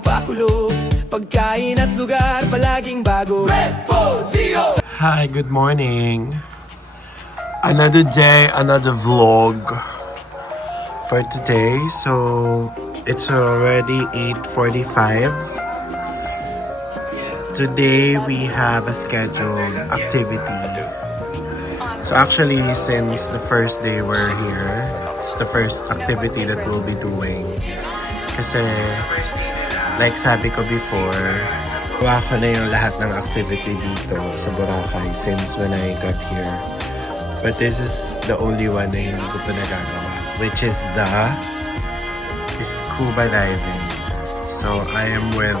pakulo. Pagkain at lugar palaging bago. Reposio! Hi, good morning. Another day, another vlog for today. So it's already 8:45. Today we have a scheduled activity. So actually, since the first day we're here, it's the first activity that we'll be doing. Kasi, like sabi ko before, gawa ko na yung lahat ng activity dito sa Boracay since when I got here. But this is the only one na hindi ko pa nagagawa, which is the scuba diving. So I am with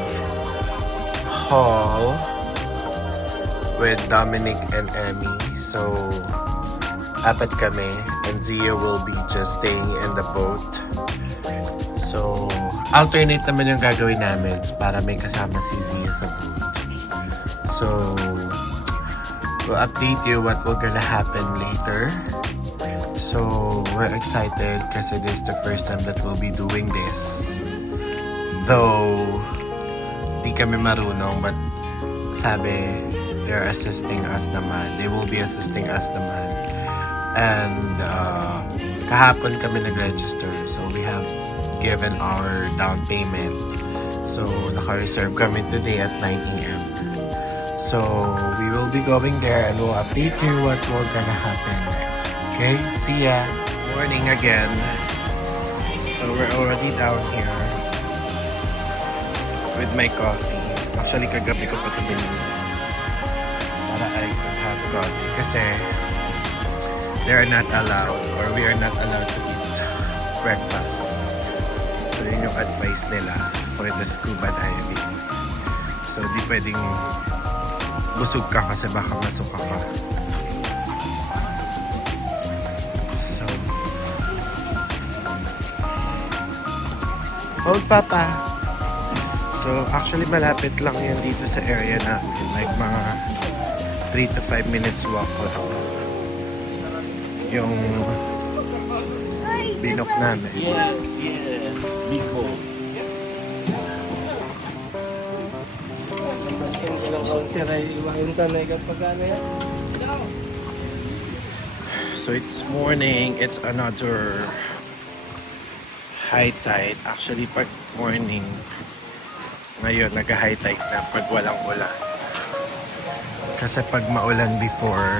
Paul, with Dominic and Emmy. So apat kami, and Zia will be just staying in the boat. So alternate naman yung gagawin namin para may kasama si Zia sa boat. So we'll update you what will gonna happen later. So we're excited kasi this is the first time that we'll be doing this. Though di kami marunong, but sabi they're assisting us naman. They will be assisting us naman. And kahapon kami nag-register. So we have given our down payment. So naka-reserve kami today at 9 AM. So we will be going there and we'll update you what will gonna happen next. Okay? See ya! Morning again. So we're already down here with my coffee. Actually, kagabi ko pa ito binili para I could have coffee kasi they are not allowed or we are not allowed to eat breakfast. So yun yung advice nila for the scuba diving. So di pwedeng busog ka kasi baka masuka ka. So Old Papa. So actually malapit lang yan dito sa area namin. Like mga 3 to 5 minutes walk lang. Yung binok namin. Yes, big hole. So it's morning, it's another high tide. Actually pag morning, ngayon nag-high tide na pag walang ulan. Kasi pag maulan before,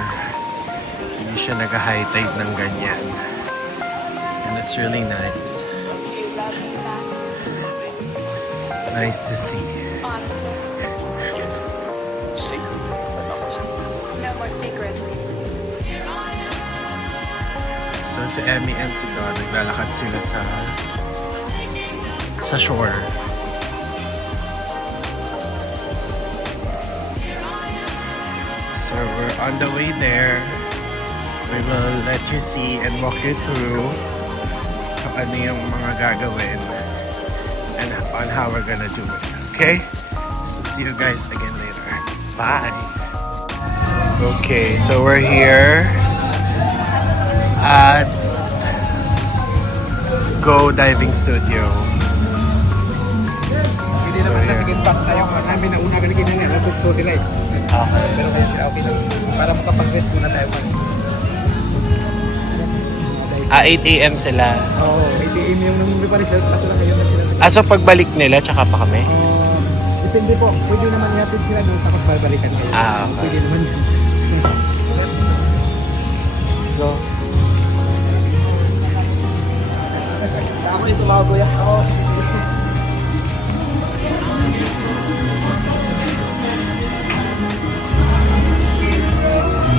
hindi siya nag-high tide ng ganyan. And it's really nice. Nice to see. No more secrets. So si Emmy and si Don, naglalakad sila sa shore. So we're on the way there. We will let you see and walk you through kung ano yung mga gagawin and on how we're gonna do it. Okay? So see you guys again later. Bye! Okay, so we're here at Go Diving Studio. Hindi naman natigil back tayo. Namin na una ganigin na nila. So sila eh. Okay. Pero kaya sila okay lang. Para makapag-rest muna tayo. 8 AM sila. Oo. 8 AM yung nung preparation. Kaso lang ngayon na sila. So pagbalik nila, tsaka pa kami? Depende po. Pwede naman ihatid sila doon tapos babalikan kayo. Okay. Pwede naman. Let's go. Ako yung tumawag kuya. Ako.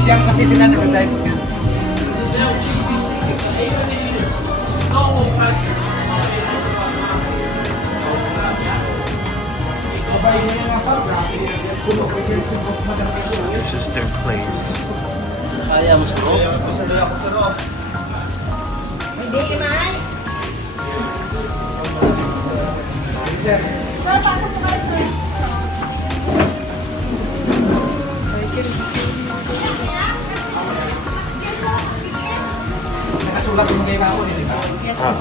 Siyang kasi sila nag-dive. This is their place. Kaya mas bro. Hindi, Imay. Sir, pasok mo kayo, sir. Nakasulat mo kayo na ako, di ba? Yes, Ah.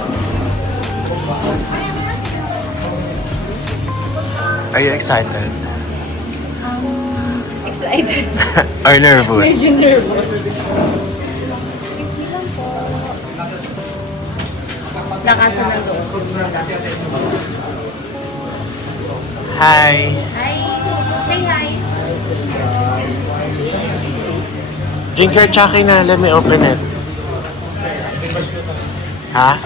Are you excited? Excited. Or nervous? Medyo nervous. Excuse me lang po. Nakasa ng loob. Hi! Hi. Say hi. Drink your Chucky na. Let me open it. Ha?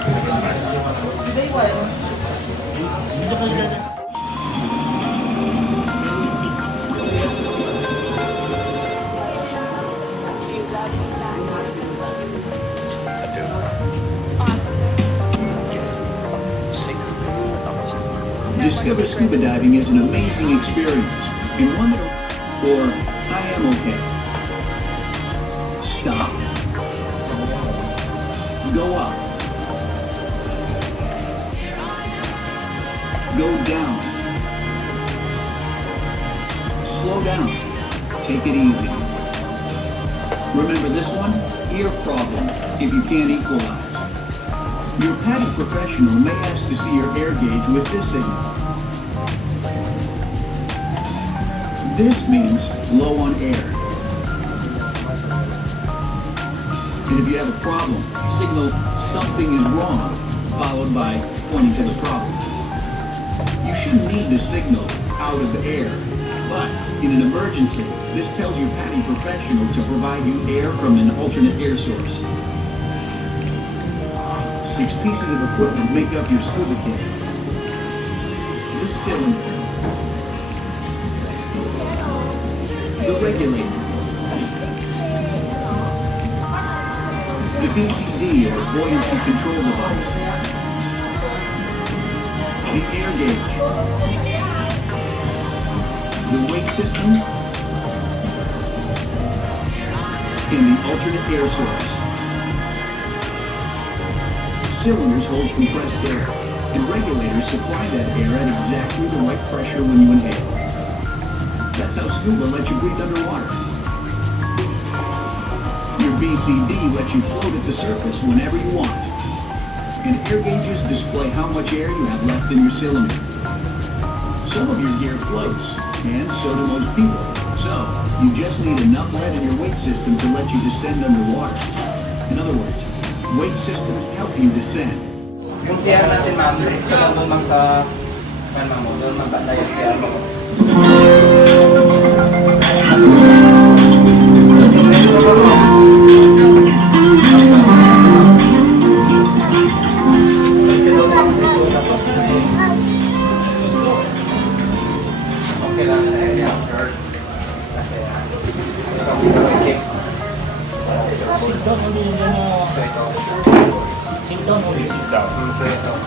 Discover scuba diving is an amazing experience and one that, or I am okay. Stop. Go up. Go down. Slow down. Take it easy. Remember this one? Ear problem if you can't equalize. Your PADI professional may ask to see your air gauge with this signal. This means low on air. And if you have a problem, signal something is wrong, followed by pointing to the problem. You shouldn't need to signal out of the air, but in an emergency, this tells your PADI professional to provide you air from an alternate air source. 6 pieces of equipment make up your scuba kit. This cylinder, the regulator, the BCD or buoyancy control device, the air gauge, the weight system, and the alternate air source. Cylinders hold compressed air, and regulators supply that air at exactly the right pressure when you inhale. That's how scuba lets you breathe underwater. Your BCD lets you float at the surface whenever you want. And air gauges display how much air you have left in your cylinder. Some of your gear floats, and so do most people. So, you just need enough lead in your weight system to let you descend underwater. In other words, weight systems help you descend. Yung CR natin, ma'am, ito lang naman sa... Yan, ma'am, doon maganda yung CR mo. Okay lang. Sit down only, sit down only, sit down. Sit down.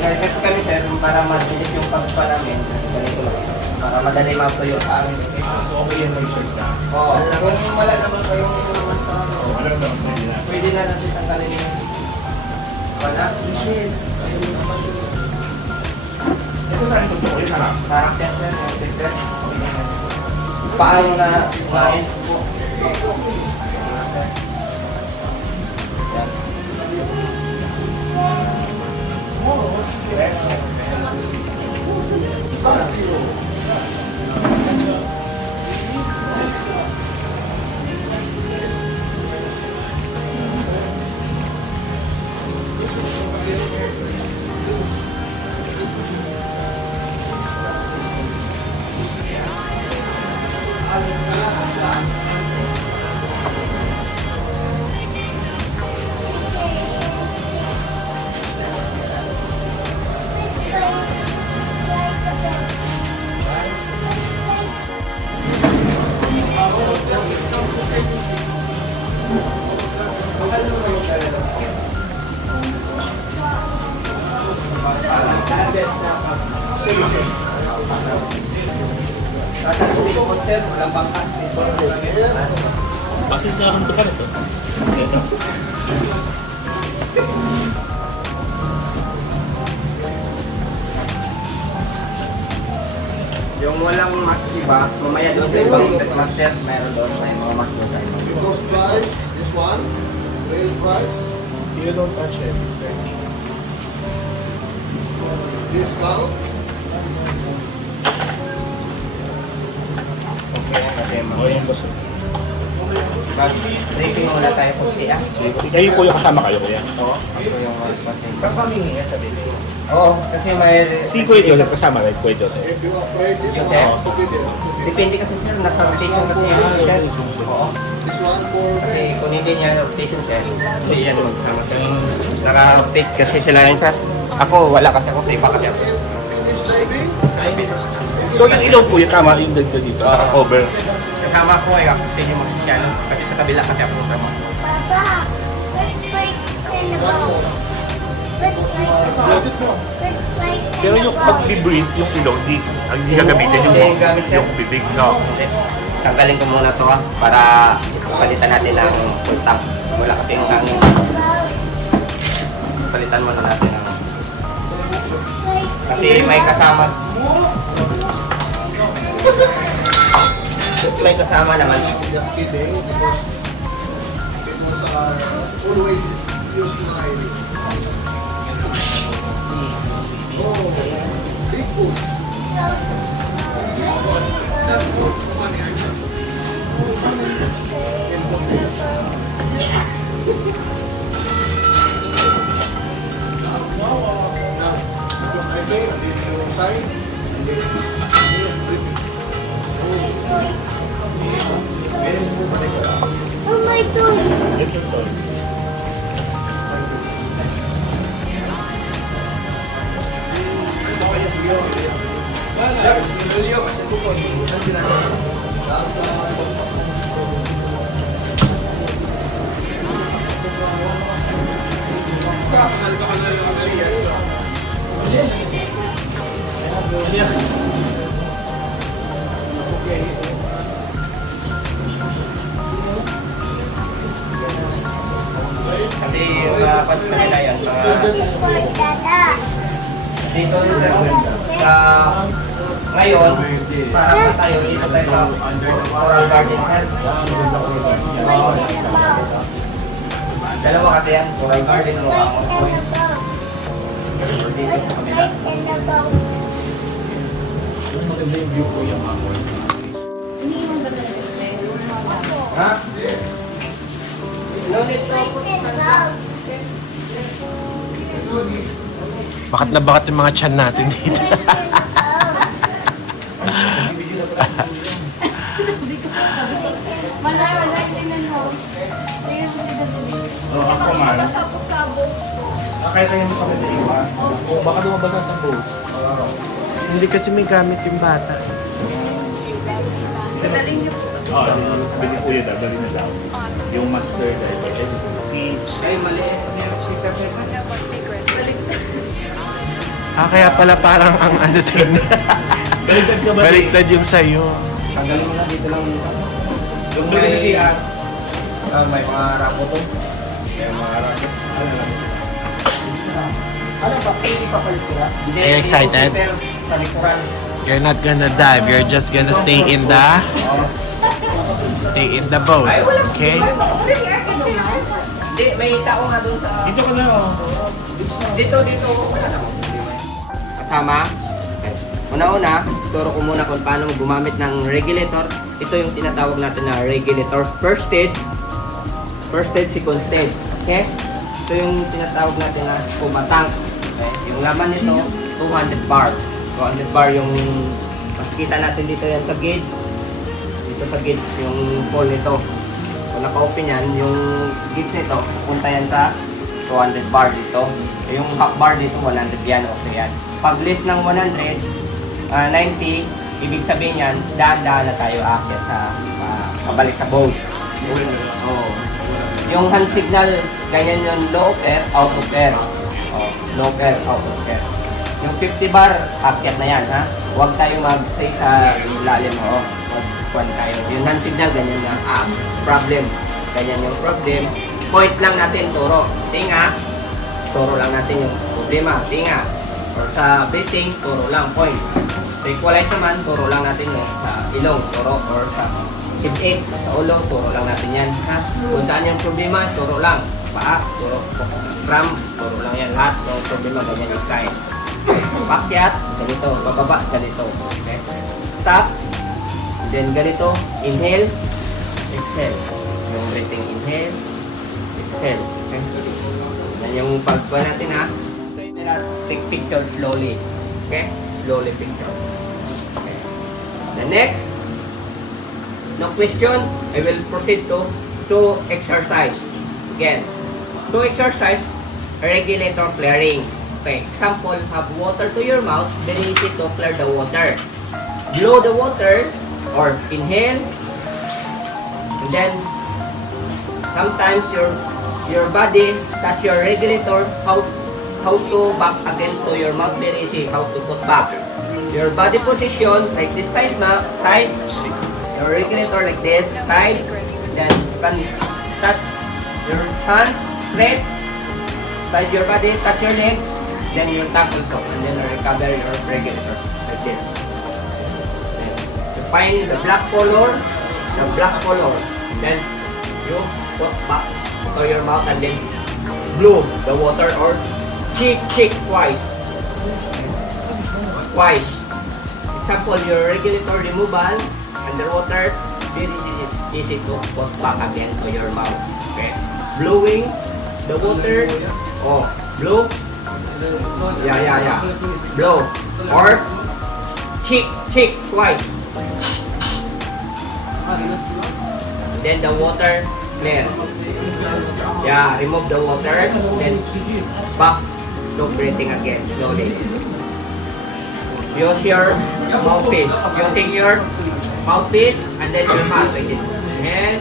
Kasi kami, sir, para mabilis yung pagpa namin, ganito lang. Para madali matuyo sa amin. So okay yung may shirt na. Oo. Kung wala naman pa yung Ano ba? Pwede na. pwede na natin tanggalin yung... Wala? Shit. Ito na rin totoo, yun na lang. Parang yan, sir. Sir. Paano na... Yan. bukod sir, walang bangka. Basis na akong tukan ito. Yung walang mask, diba? Mamaya doon sa ibang master, mayroon doon. May mga mask doon sa ibang. Ghost price, this one, real price, You don't touch it. It's dirty. discount. Okay, kasi O yan boss. Rating muna tayo kunti ah. Kayo po yung kasama kayo kuya. Oo, ako yung pasensya. Saan pamingi nga sa bili? Oo, kasi may... Si Kuya Joseph kasama rin, Kuya Joseph. If you want price, this Joseph? one, obedient. Depende kasi sir, nasa rotation kasi yun sir. Oo. This one for Kasi kung hindi niya rotation sir, hindi yan magkasama sir. Naka-rotate kasi sila yun sir. Ako, wala kasi ako sa iba kasi ako. finish diving. So yung ilong po yung tama yung dagdag dito, cover. Kasama ko ay ako sa inyo mag-Cristiano. Kasi sa kabila kasi ako sama. Papa, let's play in the boat. Let's play in the boat. Let's play in Pero the yung boat. pag-breathe, yung ilong, hindi gagamitin yung, Hindi gamit, sir. yung bibig, no? Hindi. Tanggalin ko muna to para palitan natin ng full tank. Wala kasi yung hangin. Palitan muna natin ng... Kasi may kasama. May kasama naman. Just kidding, because always use smiling. Oh, big boots. Now, I pay, and then you sign, and then Oh my God. It's your turn. Kasi mga pads na nila yan. Dito sa ngayon, para tayo dito tayo sa Coral Garden Health. Dalawa kasi yan, Coral Garden mo ako. Dito sa kabila. Maganda yung view ko yung mga Ha? No need to put Bakat na bakat yung mga tiyan natin dito. Malay, tingnan mo. Tingnan mo Oh, ako man. Basta po sa boat. Kaya kayo mo kami naiwan. O baka lumabas na sa boat. Hindi kasi may gamit yung bata. Dalhin niyo po. Oo, sabi ni Kuya dadali na daw. Yung master diver. Si Ay, maliit. Si Pepe. Kaya pala parang ang ano din. baliktad ka ba? Baliktad yung sayo. Tanggalin mo na dito lang. Yung balik sa CR. May mga rapo to. May mga racket. Ano lang? Ano ba? Hindi pa palit sila? Are you excited? Talikuran. You're not gonna dive. You're just gonna stay in the boat. Okay? Hindi, may tao nga doon sa... Dito ka na. Oh. Dito. Wala na. Kasama. Una-una, turo ko muna kung paano gumamit ng regulator. Ito yung tinatawag natin na regulator. First stage, second stage. Okay? Ito yung tinatawag natin na scuba tank. Okay? Yung laman nito, 200 bar. 200 bar yung makikita natin dito yan sa gauge. Dito sa gauge yung pole nito. Kung naka-open yan, yung gauge nito, punta yan sa 200 bar dito. Yung half bar dito, 100 yan. Okay yan. Pag less ng 100, 90, ibig sabihin yan, daan-daan na tayo aakyat sa pabalik sa boat. Oo. Yung hand signal, ganyan yung low of air, out of air. Oh, low of air, out of air. Yung 50 bar, aakyat na yan, ha? Huwag tayo mag-stay sa ilalim mo. kwan tayo. Yung hand signal, ganyan na. Problem. Ganyan yung problem. Point lang natin, turo. Tinga, turo lang natin yung problema. Tinga. Or sa breathing, turo lang, point. Sa equalize naman, turo lang natin yung sa ilong, turo. Or sa hip sa ulo, turo lang natin yan. Ha? Kung saan yung problema, turo lang. Paa, turo. Cramp, turo lang yan. Lahat ng problema, ganyan yung sign. Pakyat, ganito. Bababa, ganito. Okay? Stop. Then ganito. Inhale. Exhale. Yung breathing inhale. Exhale. Okay? Yan yung pagkuha natin ha. Take picture slowly. Okay? Slowly picture. Okay. The next. No question. I will proceed to exercise. Again. To exercise. Regulator flaring. Okay, example, have water to your mouth, then easy to clear the water. Blow the water, or inhale, and then sometimes your body touch your regulator, how to back again to your mouth, very easy, how to put back. Your body position, like this side na, side, your regulator like this, side, then you can touch your hands, straight, side your body, touch your legs, then you tap also, and then recover your regulator like this. Then you find the black color, then you put back to your mouth and then blow the water or cheek twice. Example, your regulator removal underwater, very easy to put back again to your mouth. Okay, blowing the water, blow. Yeah. Blow. Or cheek twice. Then the water clear. Yeah, remove the water. Then back to breathing again slowly. Use your mouthpiece. Using your mouthpiece and then your mouth like this. Inhale.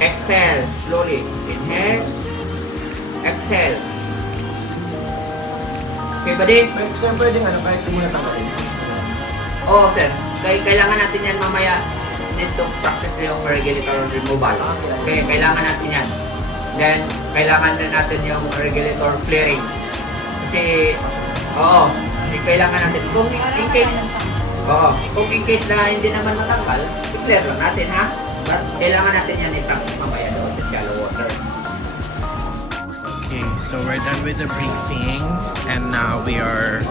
Exhale slowly. Inhale. Exhale. Okay, buddy? Sir, pwede kahit simulan tayo. Oo, sir. Kailangan natin yan mamaya. Need to practice yung regulator removal. Okay, kailangan natin yan. Then, kailangan rin natin yung regulator flaring. Kasi, kailangan natin. Kung in case na hindi naman matanggal, i-clear lang natin, ha? But, kailangan natin yan i-practice mamaya doon sa shallow water. Okay, so we're done with the briefing and now we are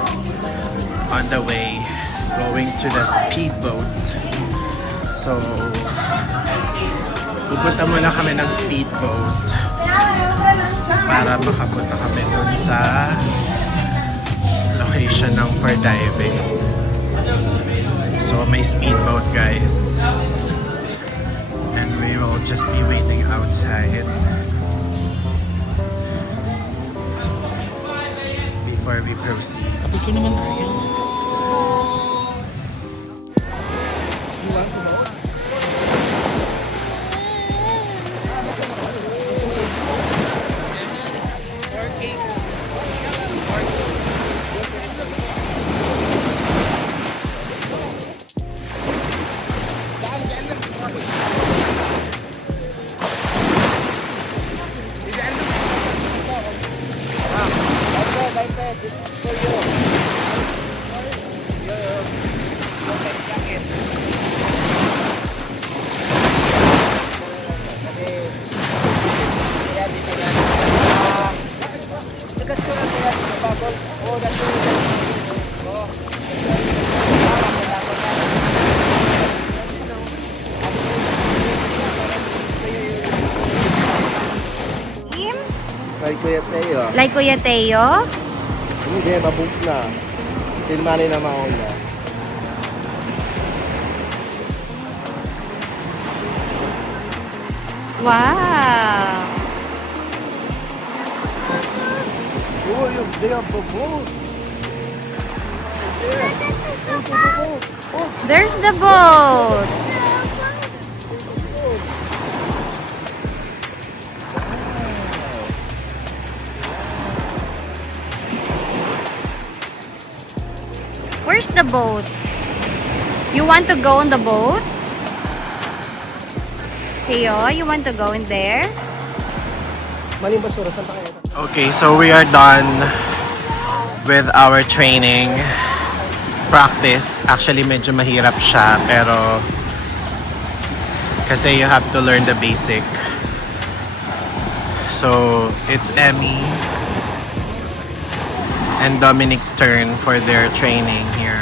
on the way going to the speedboat. So, pupunta muna kami ng speedboat para makapunta kami dun sa location ng for diving. So, may speedboat guys. And we will just be waiting outside before we proceed. Kapitso naman tayo. Like Kuya Teo? Hindi, mabuk na. Silmali na mauna. Wow! Oh, yung day of the boat. There's the boat! Where's the boat? You want to go on the boat? Theo, you want to go in there? Maling basura, saan pa kayo? Okay, so we are done with our training practice. Actually, medyo mahirap siya, pero kasi you have to learn the basic. So, it's Emmy and Dominic's turn for their training here.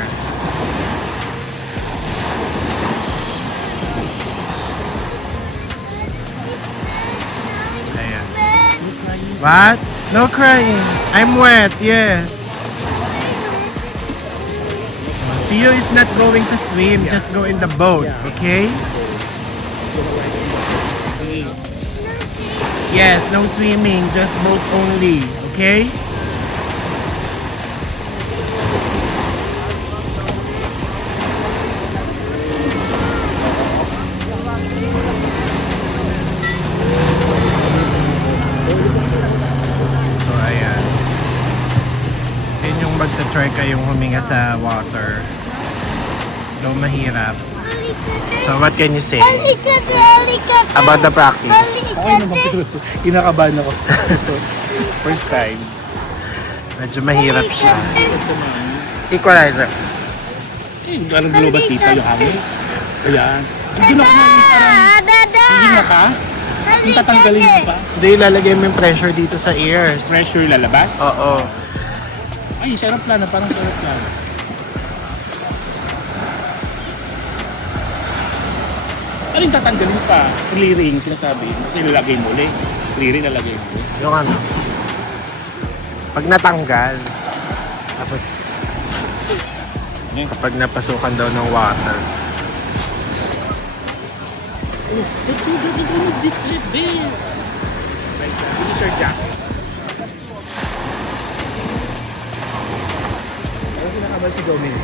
Ayan. What? No crying. I'm wet, yes. Theo is not going to swim, just go in the boat, okay? Yes, no swimming, just boat only, okay? So, ayan. Yun yung magta-try kayong huminga sa water. Though mahirap. So, what can you say about the practice? Okay naman pero kinakabahan ako. First time. Medyo mahirap siya. Equalizer. Eh, parang lumabas dito yung hangin. Ayan. Andun ako na parang hihinga ka? Yung tatanggalin mo pa? Hindi, ilalagay mo yung pressure dito sa ears. Pressure lalabas? Oo. Ay, sa aeroplano. Parang sa aeroplano. Ano yung tatanggalin pa? Clearing, sinasabi. Kasi lalagay mo ulit. Clearing, lalagay mo ulit. Yung ano. Pag natanggal. Kapag napasukan daw ng water. This. Finish your jacket. Ano kinakabal si Dominic?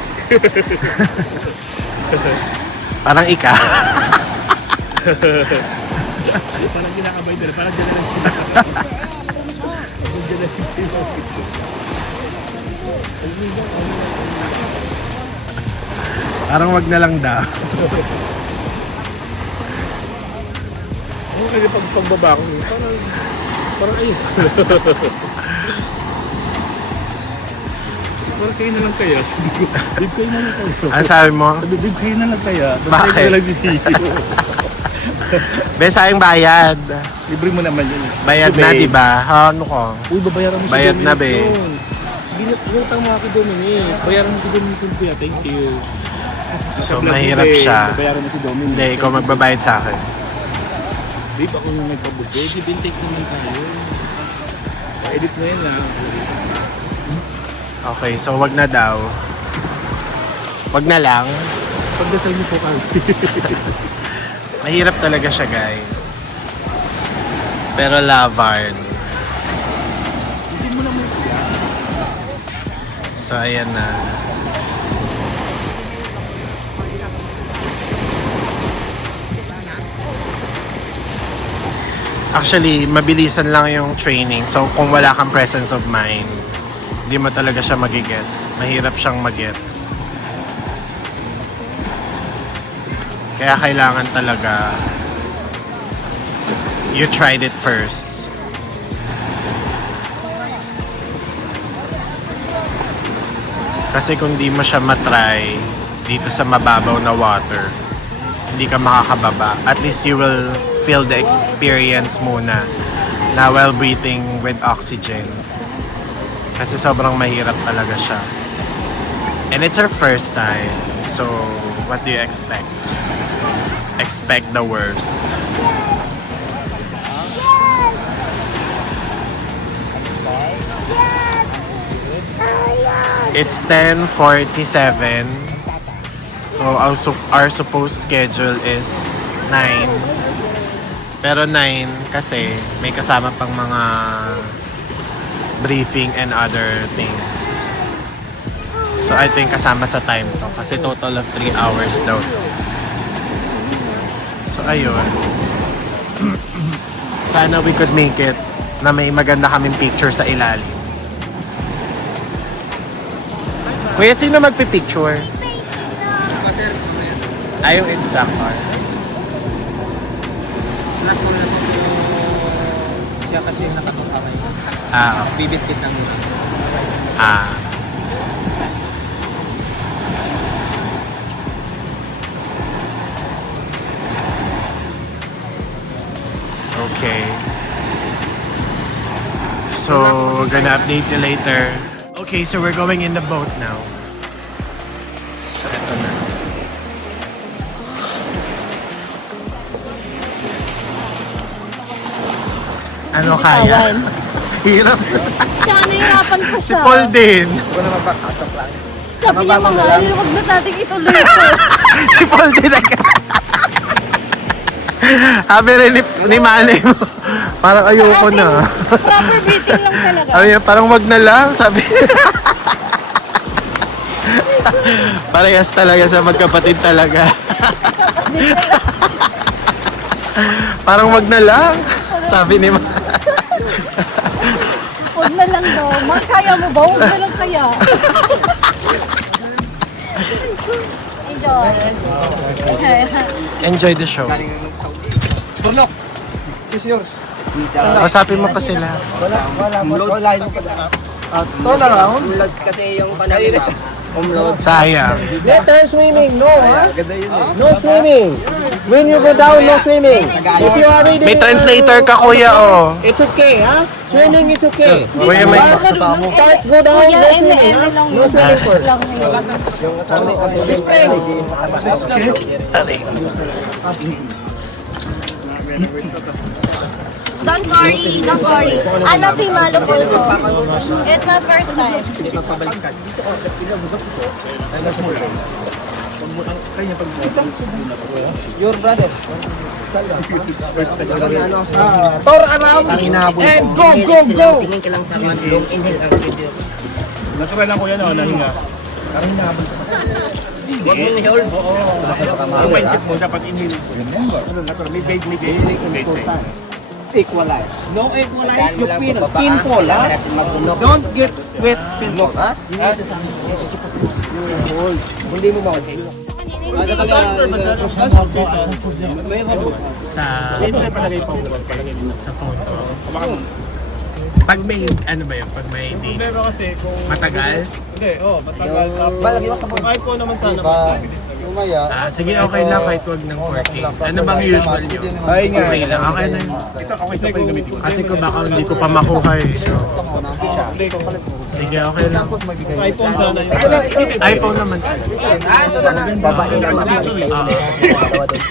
Parang ika. Parang kinakabay din. Parang dyan na lang sila. Parang wag na lang daw. Ano kasi pagbaba ko, parang ayun. Parang kayo na lang kaya. Sabi ko, babe kayo na lang kaya. Ano sabi mo? Sabi, babe kayo na lang kaya. Bakit? Bantay ko lang si CEO. Be, sayang bayad. Libre mo naman yun. Bayad Ito, na, babe. di ba? Ano ko? Uy, babayaran mo si Bayad na, Dominic be. yun. Inutang mo ako Dominic. Bayaran mo si Dominic yun, kuya. Thank you. So, Sa vlog mo, mahirap babe. siya. Babayaran mo si Dominic. Hindi, ikaw magbabayad sa akin. Babe, ako nung nagpabuti. Give and take naman tayo. Edit mo yan ah. Okay, so wag na daw. Wag na lang. Pagdasal mo po kami. Mahirap talaga siya, guys. Pero Lavard. Isin mo naman siya. So, ayan na. Actually, mabilisan lang yung training. So, kung wala kang presence of mind, hindi mo talaga siya magigets. Mahirap siyang magets. Kaya kailangan talaga you tried it first. Kasi kung di mo siya matry dito sa mababaw na water, hindi ka makakababa. At least you will feel the experience muna na while breathing with oxygen. Kasi sobrang mahirap talaga siya. And it's our first time. So, what do you expect? Expect the worst. It's 10:47. So, our supposed schedule is 9. Pero 9 kasi may kasama pang mga briefing and other things. So, I think kasama sa time to. Kasi total of 3 hours daw. So, ayun. Sana we could make it na may maganda kaming picture sa ilalim. Kuya, sino magpipicture? Ay, yung instructor. Siya kasi yung nakatuka ngayon. Ah, Bibit-bit ng muna. ah. Okay. So, we're gonna update you later. Okay, so we're going in the boat now. So, eto na. Ano kaya? Hirap. Siya, nahihirapan ko Si Paul din. Sabi niya mahal, huwag na natin ituloy ito. Si Paul din Sabi rin ni Manay mo, parang ayoko na. Proper breathing lang talaga. Sabi niya, parang wag na lang. Sabi parehas talaga sa magkapatid talaga. Parang wag na lang. Sabi ni Manay. Huwag na lang daw. Mark, kaya mo ba? Huwag na lang kaya. Enjoy. Enjoy the show. Turnok! Sis yours. Kausapin mo pa sila. Wala yung pala. Turn around. Umloads kasi yung panahon ba? Umload. Sayang. Later swimming, no ha? No swimming. When you go down, no swimming. If you are ready, May translator ka, kuya, oh. it's okay, ha? Swimming, it's okay. Kuya, may... Start, go down, no swimming, ha? No swimming first. Don't worry, don't worry. I love Himalok also. It's my first time. Your brother. Turn around and go, go, go. Tingin ka lang sa long inhale ang video. Natural lang kuya no, nahinga. Huwag mo i-hold. Ang mindset mo, dapat inhale. Ano, natural. May vague, may say. Equalize. No equalize, you pinfall, ha? Don't get wet pinfall, ha? Hindi mo mawag. Sa... Siyempre palagay pa ako. Palagay dito. Sa phone ko. Pag may, ano ba yun? Pag may date. Problema kasi kung... Matagal? Hindi, matagal. Malagay mo sa phone. Kahit po naman sana. Umaya. Ah, sige, okay lang kahit wag ng 4K. Ano bang usual nyo? Ay nga. Okay lang, okay na yun. Okay sa yung gamitin ko. Kasi ko baka hindi ko pa makuha eh. So, sige, okay lang. iPhone sana yun. iPhone naman.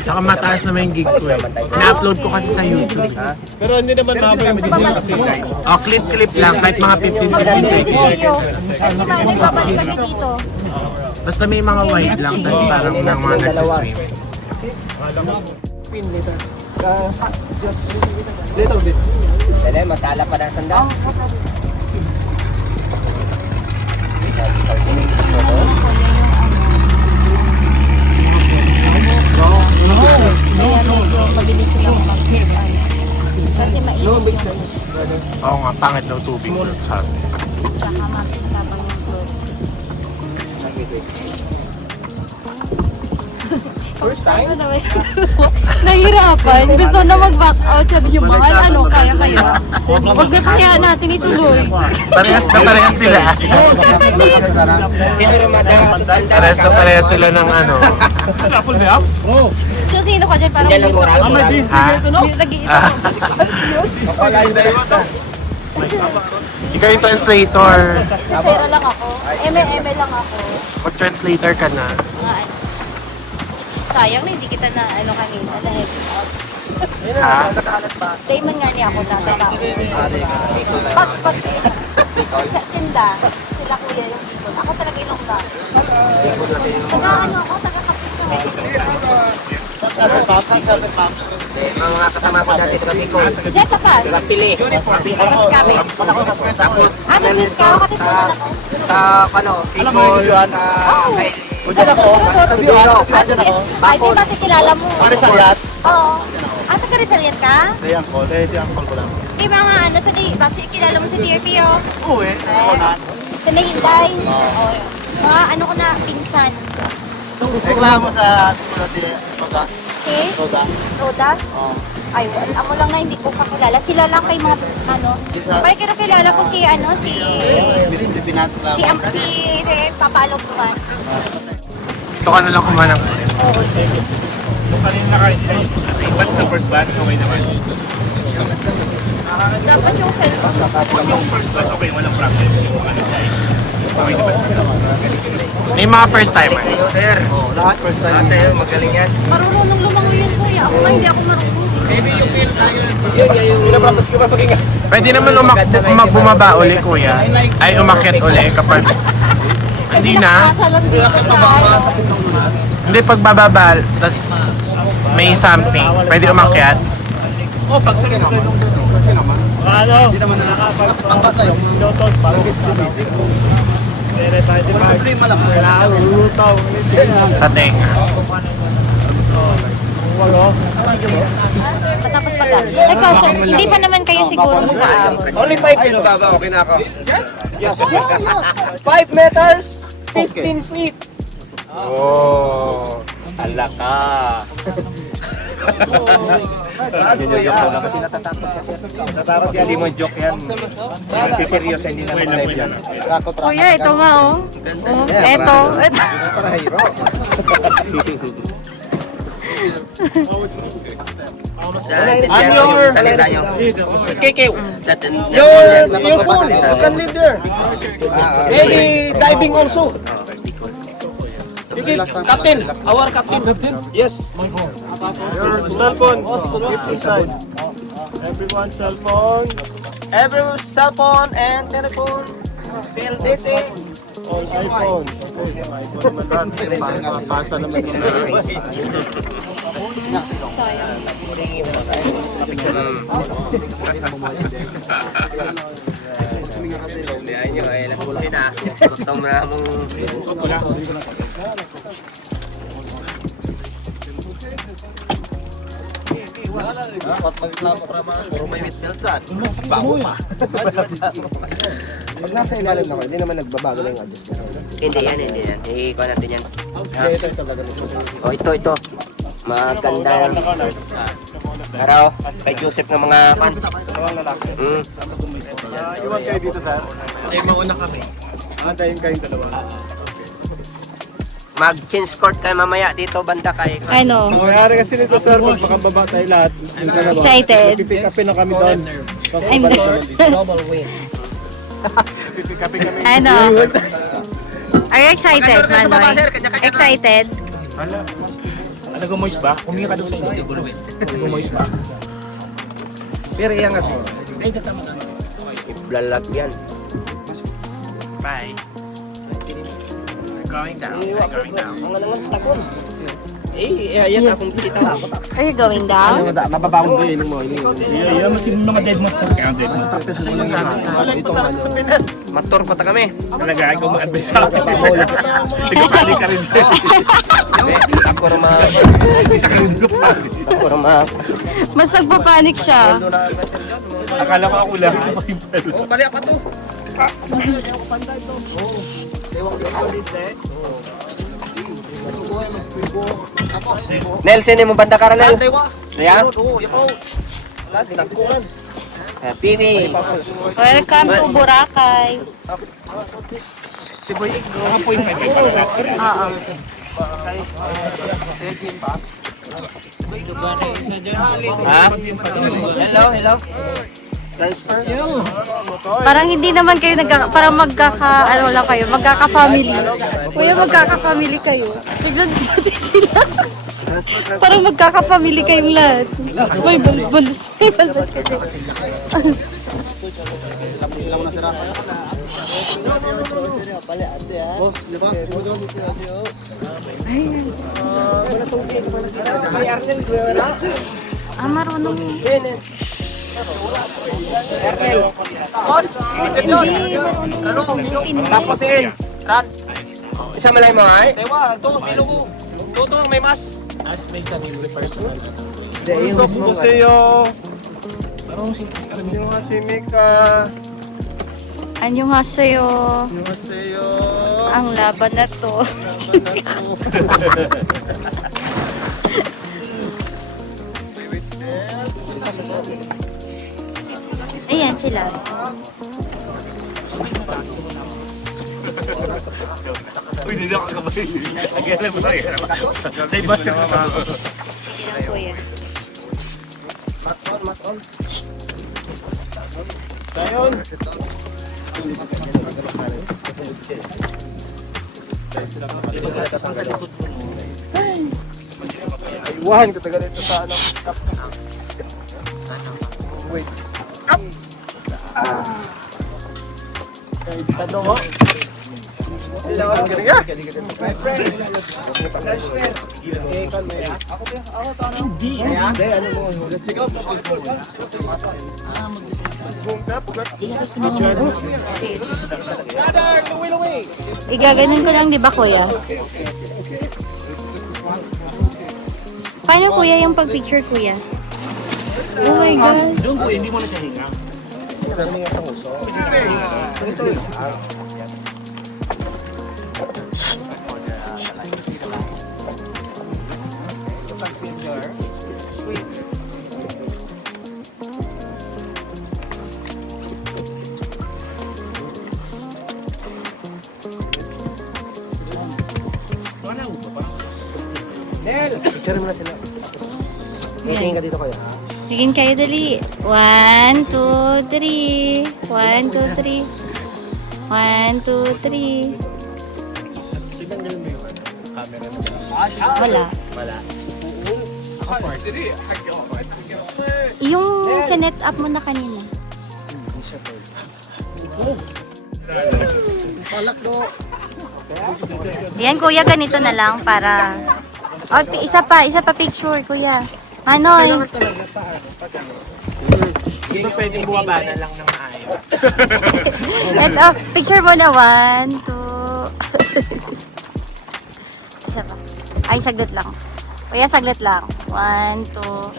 Tsaka mataas naman yung gig ko eh. Ina-upload ko kasi sa YouTube. Pero hindi naman mahaba yung video kasi guys. O, clip-clip lang, kahit mga 15-15 seconds. Kasi manay, babalik kami dito. Basta may mga white lang, tapos parang ng mga nagsiswim. Pin later. Just little bit. Dali, masala pa na sandal. Kaya medyo mabilis silang kasi mainit. Oo nga, pangit daw tubig. Sabi. Tsaka makintabang yung flow. First time? Nahirapan. Gusto na mag-back out. Sabi niyo, mahal, ano, kaya kayo. Huwag na kaya natin ituloy. Parehas sila. Sino naman Parehas sila ng ano. Apple ba yan? So, sino ka dyan? Parang Yan ang gusto moral. ko. Ha? Nag-iisa ko. Ikaw yung translator. Sera lang ako. Eme lang ako. Mag-translator ka na. Mga ano. Sayang na hindi kita na ano kanina na heads up. Ha? Damon nga niya ako tataba. Pag sa Sinda, sila kuya yung dito. Ako talaga yung ba? Taga-ano ako, taga-kapito. Mga kasama ko dati sa Bicol. Jet Papas. Pili. Tapos Cabez. Ah, sa Switch ka ako, katis mo na ako. Sa ano, Bicol. Oo. Diyan ako. Sabi ko, diyan ako. Ay, di ba si kilala mo? Pare sa yat. Oo. Ah, taga Rizal yan ka? Ayan ko, dahil di ako ko lang. Di ba nga, ano, basi kilala mo si TRP, oh? Oo eh. Sa Nahinday. Oo. Mga ano ko na, pinsan. Reklamo sa ating mga pagka. Si? Roda? Ay, amo lang na hindi ko kakilala. Sila lang kay mga, Ay, kilala ko si, Papalog naman. Ito ka na lang kumanang. Oo, sige. Kung kanina kayo, ibat sa first batch, okay naman. Dapat yung cellphone. Kung yung first batch, okay, walang problem. Yung ano, okay naman sila. May mga first timer. Lahat first time. Ate, magaling yan. Marunong lumangoy yun, kuya. Ako nga hindi ako marunong. Pinapractice ko pa paghinga. Pwede naman bumaba uli, kuya. Ay, umakyat uli kapag... Hindi na. Hindi, pag bababa, tas may something. Pwede umakyat. Oh, pag sa ano? Hindi naman nakakapag sinutot, parang Problema lang. Sa tenga. Matapos pag Ay, kaso, hindi pa naman kayo siguro mag-aabot. Only 5 minutes. Baba, okay na ako. Yes. 5 meters, 15 feet. Oh, ala ka. Natakot yan. Hindi mo joke yan. Si seryoso, hindi naman live yan. Kuya, ito nga oh. Ito. Para hero. I'm your salita nyo. KK. Your phone. You can live there. Maybe diving also. You can, Captain. Our captain. Yes. Your cell phone. Keep inside. Everyone's cell phone. Every cell phone and telephone. Bill dating. All iPhone. Okay, iPhone naman lahat. Pasa naman yung Diyan nyo, ay lapusin na. Gusto mo na mong... Puro may wheatbelt saan. Bago pa. Pag nasa ilalim na ko, hindi naman nagbabago lang yung adjustment. Hindi yan. Iikuha natin yan. Ito talaga. Oh, ito. Maganda yan. Araw, kay Joseph ng mga kan. Iwan kayo dito, sir. Ay, mauna kami. Antayin kayong dalawa. Mag-change court kayo mamaya dito, banda kayo. Ano? Mangyayari kasi nito, sir, pag makababa tayo lahat. Excited. Pipick upin na kami doon. I'm Double win. Pipick upin kami. Ano? Are you excited, Manoy? Excited? Ano gumoys ba? Humingi ka doon sa inyo. Gumoys ba? Pero iangat mo. Ay, tatama na. Iblalag yan. Bye. Going down. Ang anong takon. Yan akong kita. Are you going down? Mababaon ko yun mo. Yeah, mas yung mga dead monster kaya ang dead monster. Mastor pa ta kami. Talaga, ikaw mag-advise sa akin. Ikaw pali ka rin. Ako rama. Isa ka rin group pa. Ako rama. Mas nagpapanik siya. Akala ko ako lang. Oh, bali ako to. Nelson, mo banda ka rin, Nel. Kaya? Oo, yapo. Wala, tinagkuhan. Pini. Welcome to Boracay. Si Boy Igno. Oo. Ha? Hello. Transfer. Parang hindi naman kayo parang ano lang kayo, magkaka-family. Kuya, magkaka-family kayo. Tignan natin sila. Parang magkaka-family kayong lahat. May balbas kasi. Marunong. Tapos in. Ran. Isa malay mo, ay? Dewa, to, bilo mo. Tutong, may mas. Gusto ko sa iyo. Yung hasimik ka. Anyo nga sa'yo. Yung sa iyo. Ang laban na to. Ayan sila. Uy, hindi ako kamay. Agalan mo tayo. Day buster ka ba? Sige lang, kuya. Mas on. Dayon. Ayuhan, katagal ito sa ano. Weights. Kahit ano mo. Ang galing ah. Igaganon ko lang, di ba, kuya? Paano, kuya, yung pag-picture, kuya? Oh my God. Doon po, hindi mo na siya hinga. Picture mo na sila. Yan. Tingin ka dito kayo. Tingin kayo, dali. 1, 2, 3. 1, 2, 3. 1, 2, 3. Wala. Yung sinet up mo na kanina. Palak do. Yan, kuya, ganito na lang para... Oh, isa pa picture, kuya. Manoy. Hindi ba pwedeng bumaba na lang ng ayos? Ito, picture mo na. 1, 2. Isa pa. Ay, saglit lang. Kuya, saglit lang. 1, 2.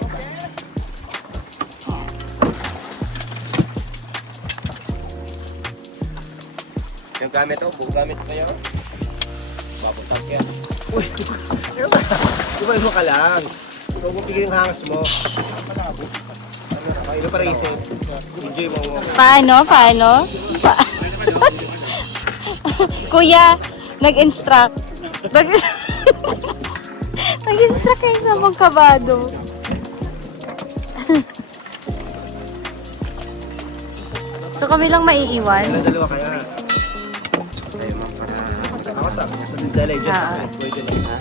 Yung gamit ko, buong gamit ko kayo. Babutang yan. Uy, di ba mo ka lang? Huwag mo pigil yung hangas mo. Kailo para isip. Enjoy mo. Paano? Kuya, nag-instruct. Nag-instruct kayo sa mga kabado. So kami lang maiiwan? Dalawa kaya. Kayo ma'am para... Ako sabi niya sa The Legend. Pwede lang ha.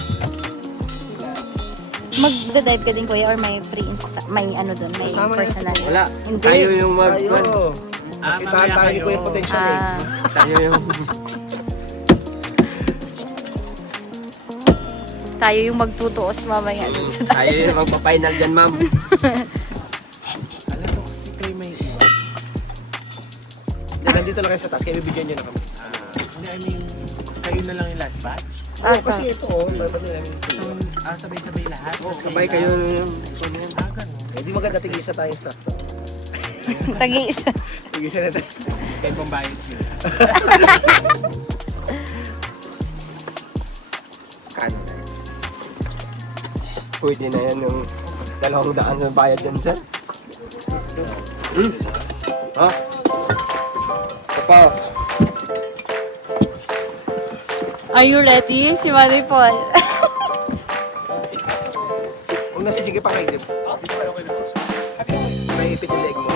Magda-dive ka din, kuya, or may may ano doon, may Kasama yan personal? Wala. Hindi. Tayo yung Tayo. mag... Kitaan tayo ni Kuya Potential eh. Ah, Tayo yung... tayo yung magtutuos mamaya dun sa Tayo yung magpa-final dyan, ma'am. Alam mo kasi kayo may iwan. Nandito lang kayo sa taas, kaya bibigyan nyo na kami. Hindi, I mean, kayo na lang yung last batch. Oo, kasi ito oh, babad na namin sa Sabay-sabay lahat. sabay kayo yung... Eh, di maganda tigisa tayong instructor. tagi-isa. Tigisa na tayo. Kayo pambayad yun. Kano na. Pwede na yan yung 200 na bayad dyan, sir. Ha? Papa. Are you ready? Si Manoy Paul. Huwag nasisige pa kayo. May ipit yung leg mo.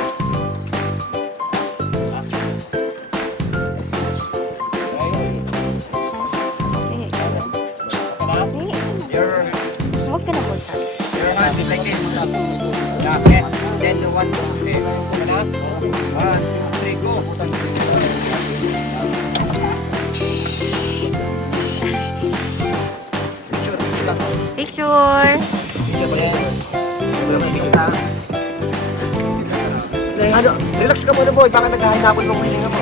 Huwag ka na bulsa. Then, 1, 2, 3. 1, 3, go. Picture. Ano, relax ka muna boy, baka naghahanapon mo kung hininga mo.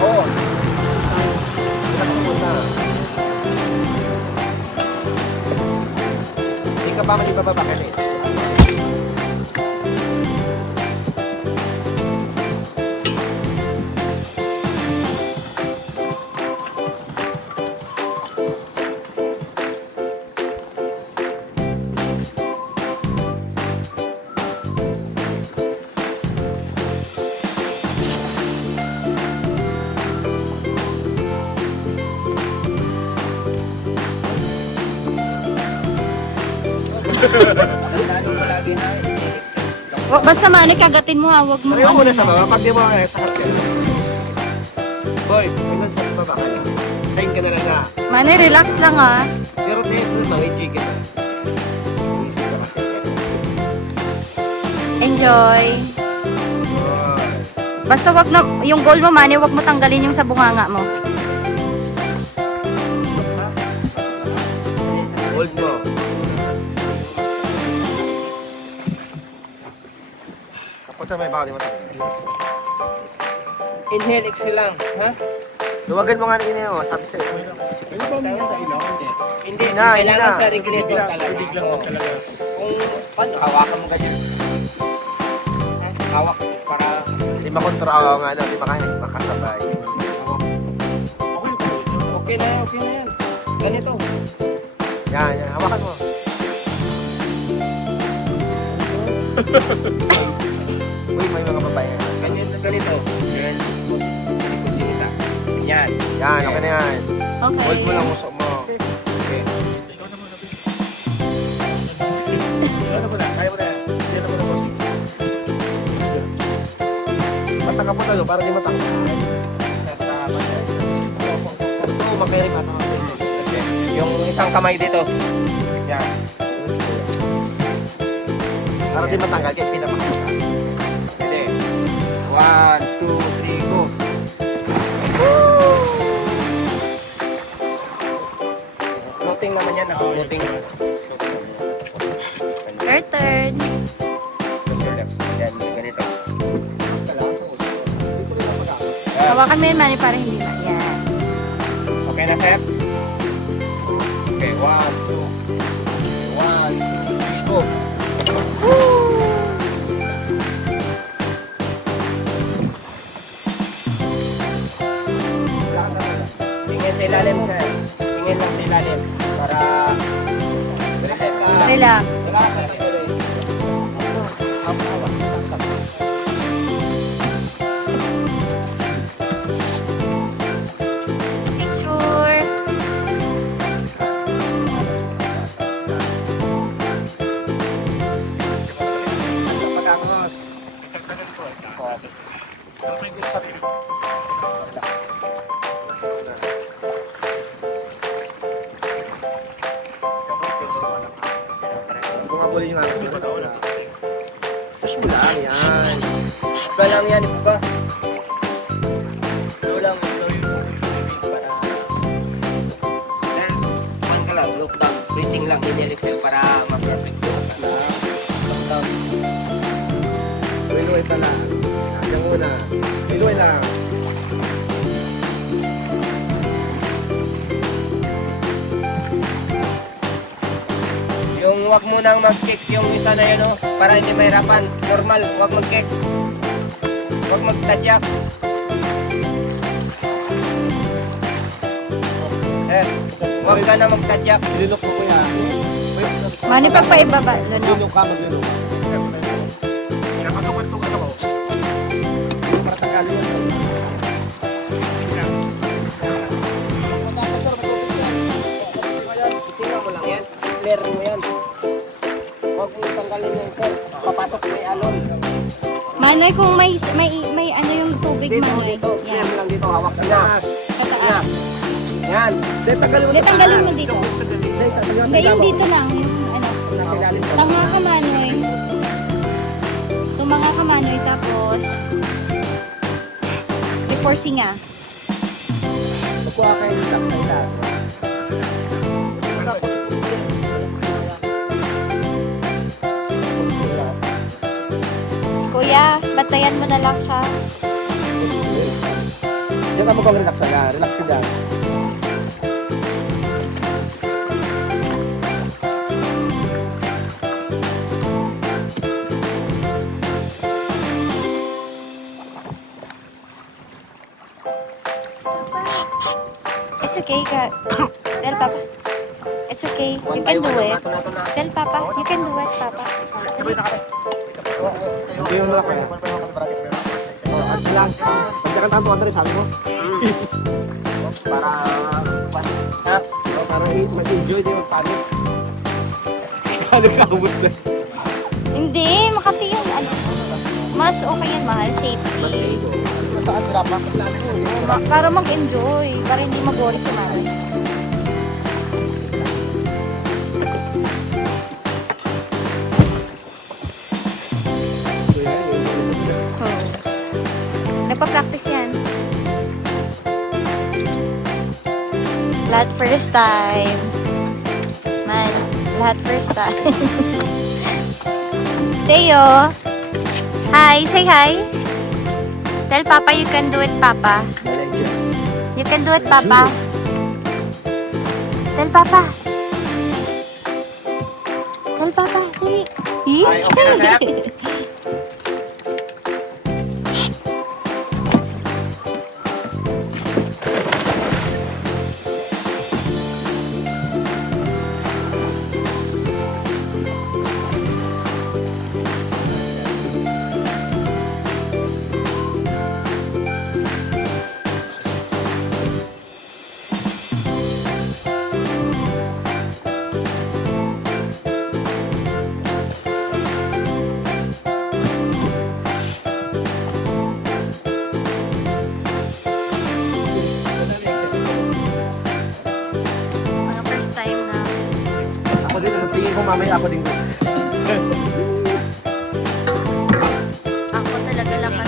Oo. Relax ka muna. Hindi ka ba malibababa ka na eh. Tandaan mo palagi ha. Basta Manny, kagatin mo ha. Huwag mo. Tayo muna sa baba, pag di mo sa hotel. Boy, hanggang sa baba ka lang. Sign ka na lang na. Manny, relax lang ha. Pero tayo mo na, may chicken na. Isip ka kasi. Enjoy. Basta wag na, yung goal mo Manny, wag mo tanggalin yung sa bunganga mo. Hold mo. Kapag sa may bawal, di mo tayo. Inhale, exhale lang. Ha? Luwagan mo nga na ganyan, oh. Sabi sa'yo. Sisikip. Hindi, Na, hindi kailangan na. sa regulator talaga. Tubig lang Oo. talaga. Kung paano, hawakan mo ganyan. Ha? Hawak para Hindi makontrol nga, no? Hindi makasabay. okay na yan, okay na yan. Ganito. Yan, yan. Hawakan mo. Uy, may mga babae nga. Ganito, ganito. Yan. Yung isa. Yan. Yan, okay na yan. Okay. Hold mo lang usok mo. Okay. Ano mo na? Kaya mo na. Yan mo na boss. Basta ka po talo, para di matanggal. Oo, makairin mata. Yung isang kamay dito. Yan. Para di matanggal, kaya pinapakita. Hindi. 1, 2, 3, go. Floating naman yan. Floating. Your turn. Yan, ganito. Hawakan mo yun Manny para hindi ma. Yan. Okay na, Seth? Okay, 1, 2, 1, go. Tingin sa ilalim, sir. Tingin lang sa ilalim. Para... Relax. Picture. Pagkakos. Bungabulin yung anak. Push mo lang, yan. Iba lang yan, iba. Ito lang, ito yung para... Then, kuman ka lang, look down. Breathing lang, inhale exhale para ma-perfect. Look down. Biluay pala. Yan muna. Biluay lang. Yung wag mo nang mag-kick yung isa na yun, oh, para hindi mahirapan. Normal, wag mag-kick. Wag mag-tadyak. Wag ka na mag-tadyak. Linok mo ko yan. Manny, pagpaibaba. Lunok. Linok ka, maglunok. Pinakasukot itong ano ko. Para tagalin mo. Tingnan mo lang yan. Clear mo yan. Huwag mo tanggalin yan, sir. Papasok may alon. Manoy, kung may ano yung tubig Dito, Manoy. dito. Clear Yan. mo lang dito. Hawak ka na. Kataas. Yan. Sir, tagalin mo. Hindi, tanggalin mo dito. Hindi, yung dito lang. Yung ano. Tanga ka Manoy. Tumanga ka Manoy, tapos before singa. Kuha kayo ng tap sa ilan. Kuya, batayan mo na lang siya. Diyan ka mag-relax na. Relax ka dyan. It's okay, ka. Tell Papa. It's okay. You can do it. Tell Papa. You can do it, Papa. Hindi yung malaki. At lang. Pagkakantaan to, Andre, sabi mo? Para... Para mag-enjoy, di magpanik. Nagkabot na. Hindi, Makati yun. Ano? Mas okay yan, mahal. Safety. Mataas drama. Para mag-enjoy. Para hindi mag-worry si Mami. Oh. Nagpa-practice yan. Lahat first time. Man, lahat first time. Say yo. Hi, say hi. Tell Papa you can do it, Papa. You can do it, Papa. Tell Papa. Tell Papa. Dali. Ay, okay na, Chef? Mga first time na. Ako din, ano tingin ko mamaya ako din. Ako talaga laman.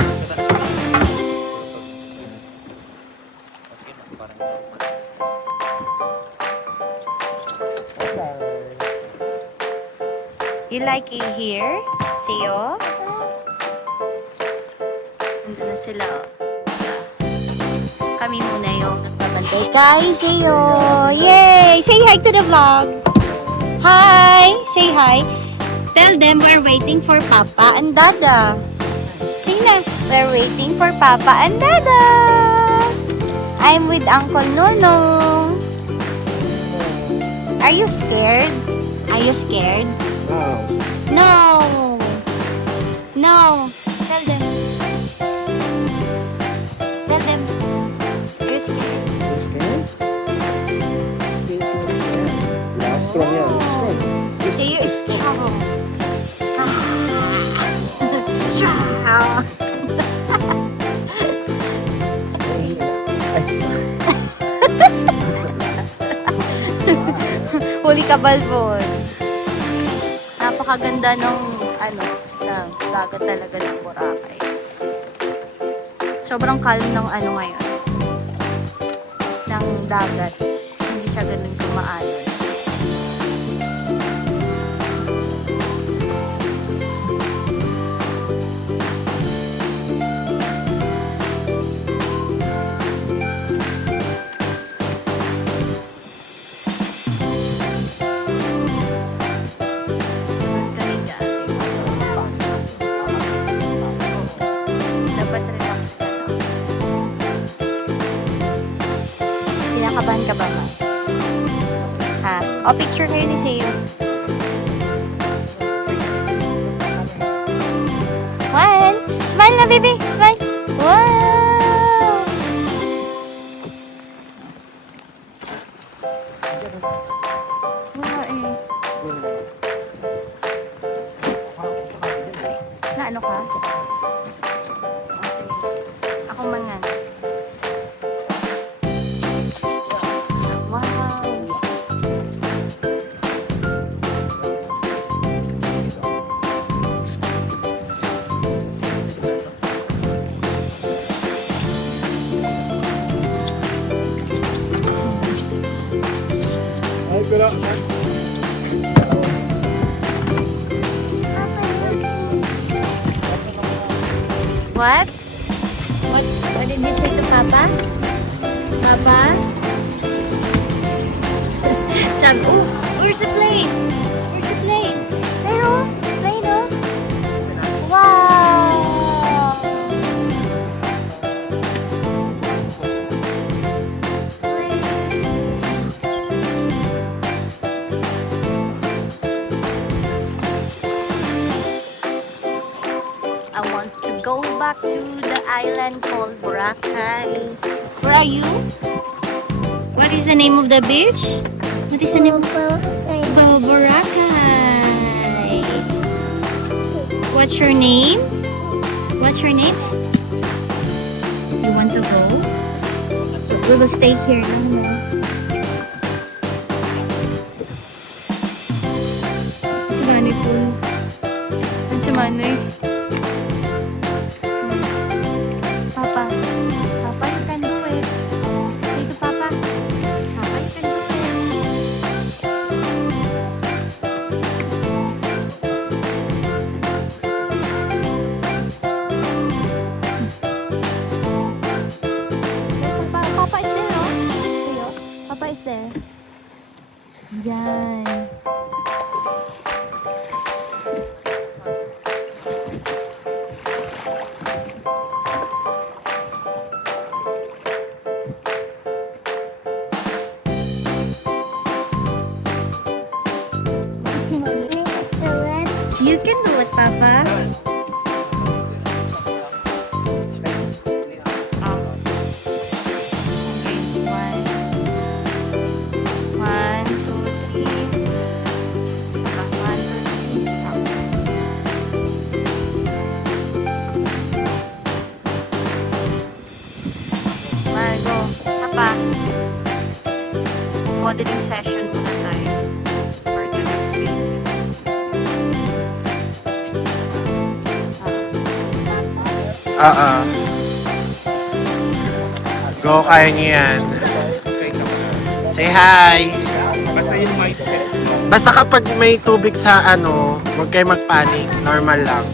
You like it here? Sayo? Nandun na sila. Oh. Kami muna yung nagbabantay kay Sayo. Yay! Say hi to the vlog. Hi! Say hi. Tell them we're waiting for Papa and Dada. Say na, we're waiting for Papa and Dada. I'm with Uncle Nonong. Are you scared? Are you scared? No. No. Tell them. Tell them. You're scared. Yeah, strong yan. Strong. Say you strong. Strong. Huli ka, Balbon. Napakaganda ng ng dagat talaga ng Boracay. Sobrang calm ng ngayon. Ng dagat. Hindi siya ganun kumaalon. Dapat relax ka lang. Kinakabahan ka ba, ma? Ha? O, picture kayo ni Sayo. One. Smile na, baby. Smile. Wow! Wala eh. Na ano ka? Ako man nga. Wow! What? What did you say to Papa? Papa? Sabi, oh, where's the plane? Where's the plane? There, oh. Plane, oh. Wow! I want to go back to the island called Boracay. Where are you? What is the name of the beach? What is the name of Boracay? What's your name? What's your name? You want to go? We will stay here lang, no? Si Manny po. Si Manny. Papa. Papa, you can do it. Say to Papa. Papa, you can do it. Papa is there, oh. Kuya, Papa is there. Yan. You can do it, Papa. One, two, three. Papa, 1, 2, 3. Go. Isa pa. Modeling session muna tayo. For the next week. Go, kaya niyo yan. Say hi! Basta yung mindset mo. Basta kapag may tubig sa ano, huwag kayo magpanik. Normal lang.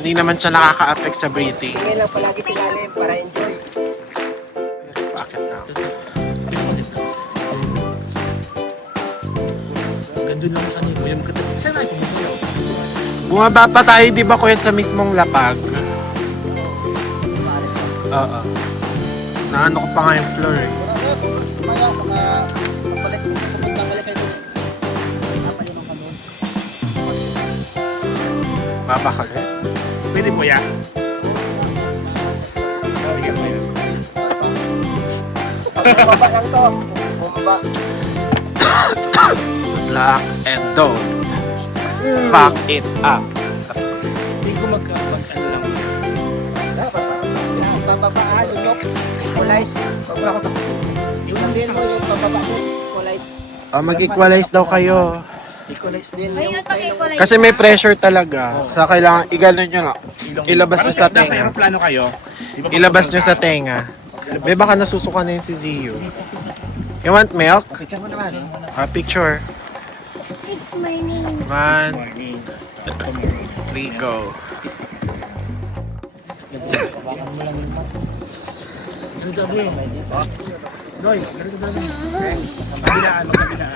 Hindi naman siya nakaka-affect sa breathing. Tingin lang palagi si lalim para enjoy. Bakit na? Gandun lang sa nito. Yung magkatabi. Saan tayo pumupuyaw? Bumaba pa tayo, di ba kuya, sa mismong lapag? Oo. Naano ko pa nga yung floor eh. Baba ka ulit? Pwede po yan. Bigyan mo yun. Bumaba lang to. Bumaba. Black and don't fuck it up. Hindi ko ano lang. Dapat bababaan, usok. Equalize. Pag wala ko takot. Yung din mo yung bababa mo. Equalize. Mag-equalize daw kayo. Equalize din. Ayun, pag-equalize. Kasi may pressure talaga. Sa kailangan, iganon nyo na. Ilabas nyo sa Parang tenga. plano kayo. Di ba Ilabas nyo sa tenga. May baka nasusuka na yun si Zio. You want milk? Picture mo naman. Picture. It's my name. 1, 3, go. Ganun daw yun. Doy, ganun daw yun. Magkabilaan, magkabilaan.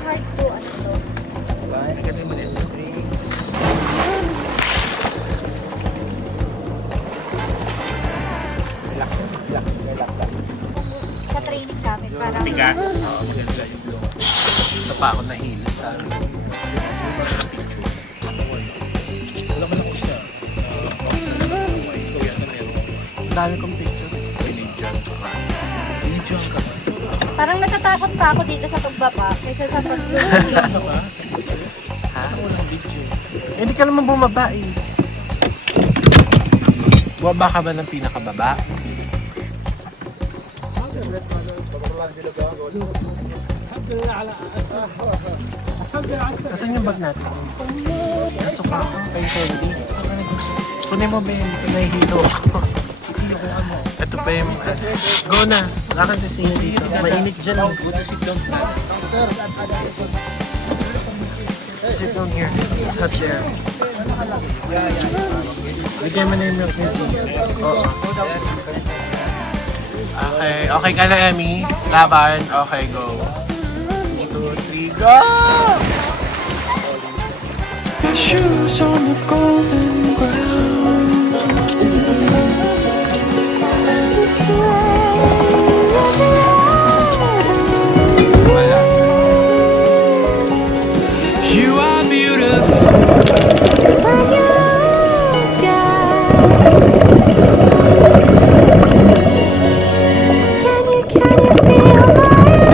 Hard to, ano to? Nagkatay mo din. Sa training kami, parang... Tigas. Oo, maganda yung blow. Ito pa ako nahilis. Wala man ako sa office na ikaw yata meron. Ang dami kong picture. Binidyan ka ba? Parang natatakot pa ako dito sa pagbaba kaysa sa pag-vlog. Ha? Hindi ka naman bumaba eh. Bumaba ka ba ng pinakababa? Asan yung bag natin? Nasuka ako kay Fendi. Kunin mo ba yun? Nahihilo ako. Ito pa yung... Go na! Wala kang sisingin dito. Mainit dyan eh. Sit down here. It's hot there. Bigay mo na yung milk nito. Oo. Okay. Okay ka na, Emmy? Laban? Okay, go. 1, 2, 3, go! Your shoes on the golden ground. You are beautiful. Can you feel my love?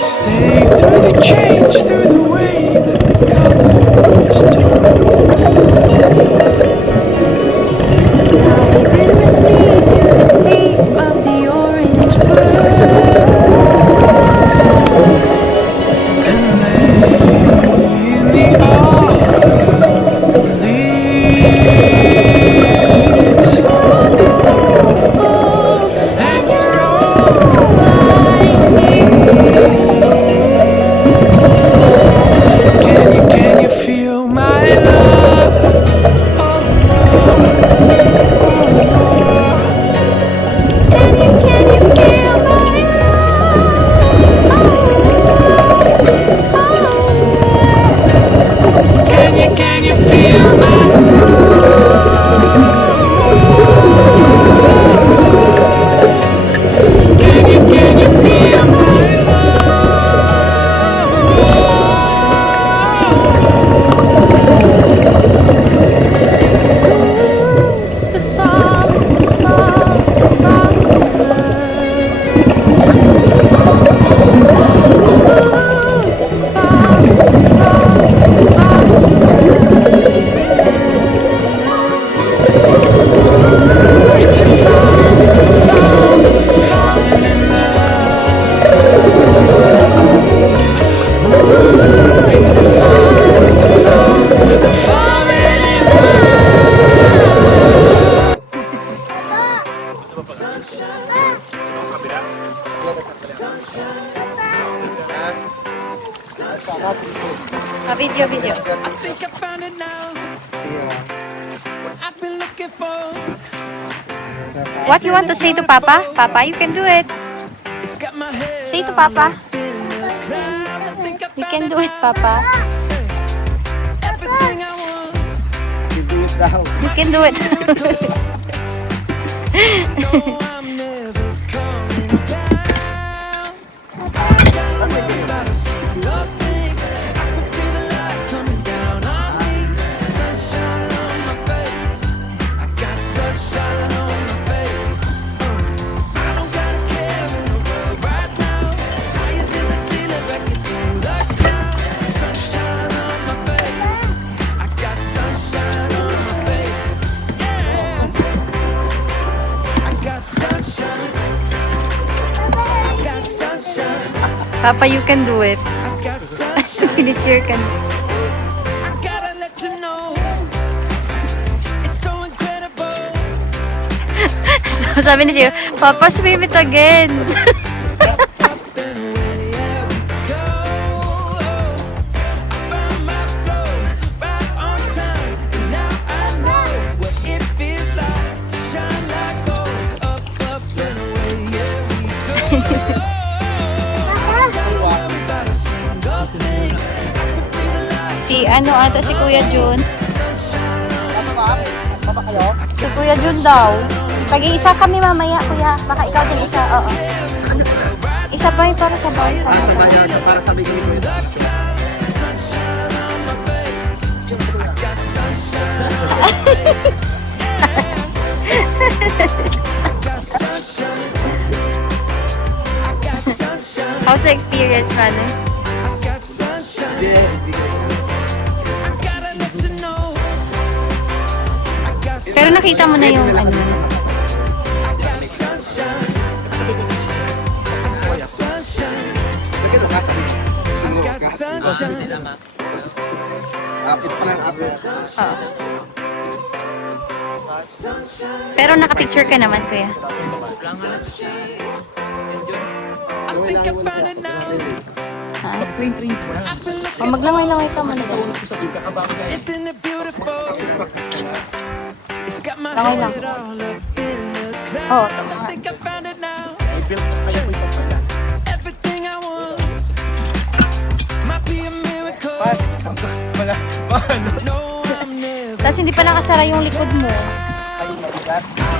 Stay through the change, through the way that the colors turn. Dive in with me to the deep of the orange blue and lay in the autumn leaves. Wonderful, and you're all I need. Can you feel my love? Oh, more, oh, more. Can you feel my love? Oh, can you feel my love? Can you feel my It's the fall, it's the fall, the fall in love. Ooh, it's the fall, it's the fall, the fall in love. Ooh, it's the fall, it's the fall, the falling in love. Ooh, it's the fall, it's the fall, the falling in love. Video. I think I found it now. What I've been looking for. What you want to say to Papa? Papa, you can do it. It's got my head Say to Papa. up in the clouds. I think I You found can do it, Papa. everything I want. You do it now. You can do it. No, I'm never coming down. I gotta worry about a single thing. I could be the light coming down on me. Sunshine on my face. I got sunshine on my face. I don't got a care in the world right now. Higher than the ceiling, breaking through the clouds. Sunshine on my face. I got sunshine on my face. Yeah. I got sunshine. I got sunshine. Papa, you can do it. I got sunshine. Sinicheer ka na. I gotta let you know. It's so incredible. So, sabi ni Sir, Papa, swim it again. Up and away, yeah, we go. I found my flow right on time. And now I know what it feels like to shine like gold. Up and away, yeah, we go. I gotta worry about a single thing. I could be the light. Si ano ata si Kuya Jun. Si Kuya Jun daw. Pag-iisa kami mamaya, Kuya. Baka ikaw din isa. Oo. Isa ba yung para sa bansa? Para sa bigay ko. How's the experience, man? Pero nakita mo na yung ano. Ito pala yung upload. Oo. Pero nakapicture ka naman, Kuya. I think I found it now. Ha? I've been looking O, maglamay-lamay ka muna. Isn't it beautiful? It's got my Langoy lang. head all up in the Oo, clouds. tama I nga. think I found it now. Everything I want might be a miracle. No, I'm never. Tapos hindi pa nakasara yung likod mo. I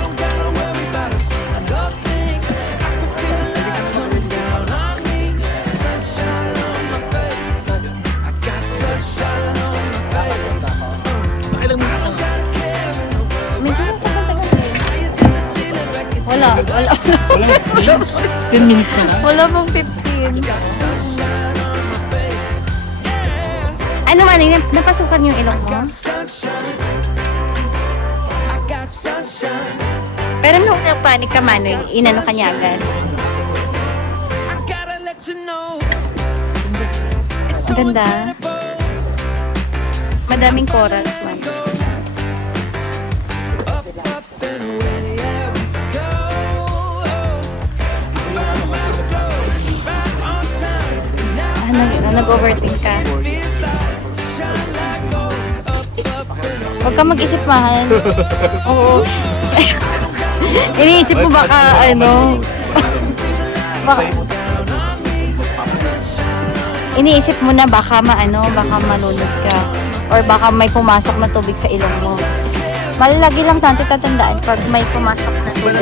don't gotta worry about a single thing. I could be the light coming down on me. Sunshine on my face. I got sunshine on my face. I don't gotta care in the world right now. Higher than the ceiling, breaking Wala Wala. Wala, 10 minutes ka na. Wala pong 15. Ano man, napasukan yung ilong mo? Pero nung napanik ka man, inano ka niya agad. Ang ganda. Madaming chorals man. Nag-overthink ka. Huwag ka mag-isip, mahal. Oo. Iniisip mo baka, ano, baka, iniisip mo na baka baka malunod ka. Or baka may pumasok na tubig sa ilong mo. Lagi lang tanto tatandaan pag may pumasok na tubig.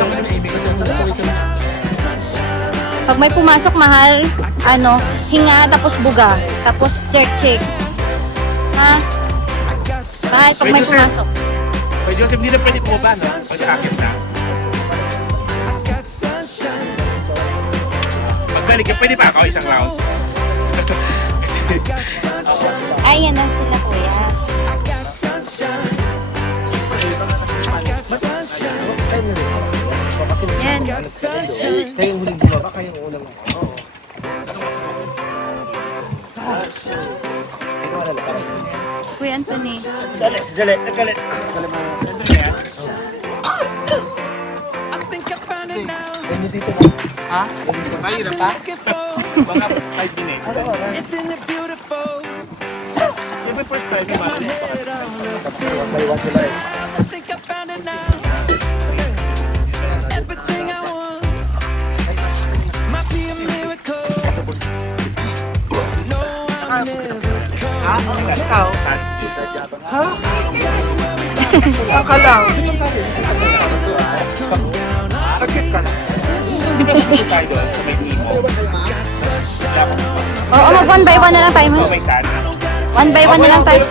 Pag may pumasok, mahal, hinga, tapos buga, tapos check. Ha? Kahit pag may pumasok. Pwede Joseph, hindi na pwede bumaba, no? Pag nakakit na. Pagbalik ka, pwede pa ako isang round. Ay, yan lang sila, kuya. Yan. Kayong huling bumaba, kayong unang. Kuya Anthony. Jalet. Ha? Mahirap pa? Mga 5 minutes. Siyempre first time, di ba? Ikaw? Ha? Saka lang. Nagkit ka lang. Hindi ba sumito tayo doon sa may team mo? Oo, mag one by one na lang tayo. So may sana. One by one na lang tayo.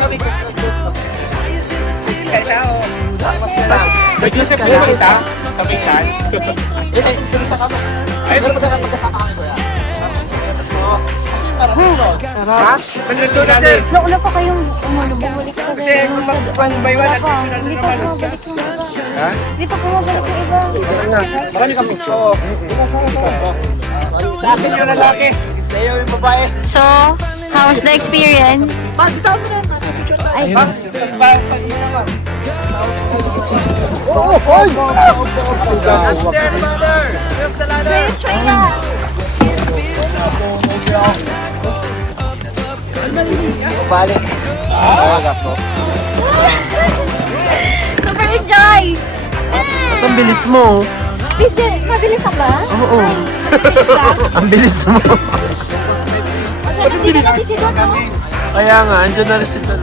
Pwede Joseph, sa isa? Sa may san? Ay, Pero masarap magkasama kami, kuya. Kasi parang ito. ha? Manalo na sir. Nauna pa kayong bumalik ka Kasi one by one, additional na naman. Ha? Hindi pa bumabalik yung iba. Marami kang picture. Sa akin yung lalaki. Sa'yo yung babae. So, how was the experience? Bitaw mo na. Picture tayo. Ay, Oo, hoy! Upstairs, mother! Here's the ladder! Balik. super enjoy! Ang bilis mo. PJ, mabilis ka ba? Oo. Ang bilis mo. Kasi nandito na si Sidon, no? Kaya nga, andyan na rin si Tal.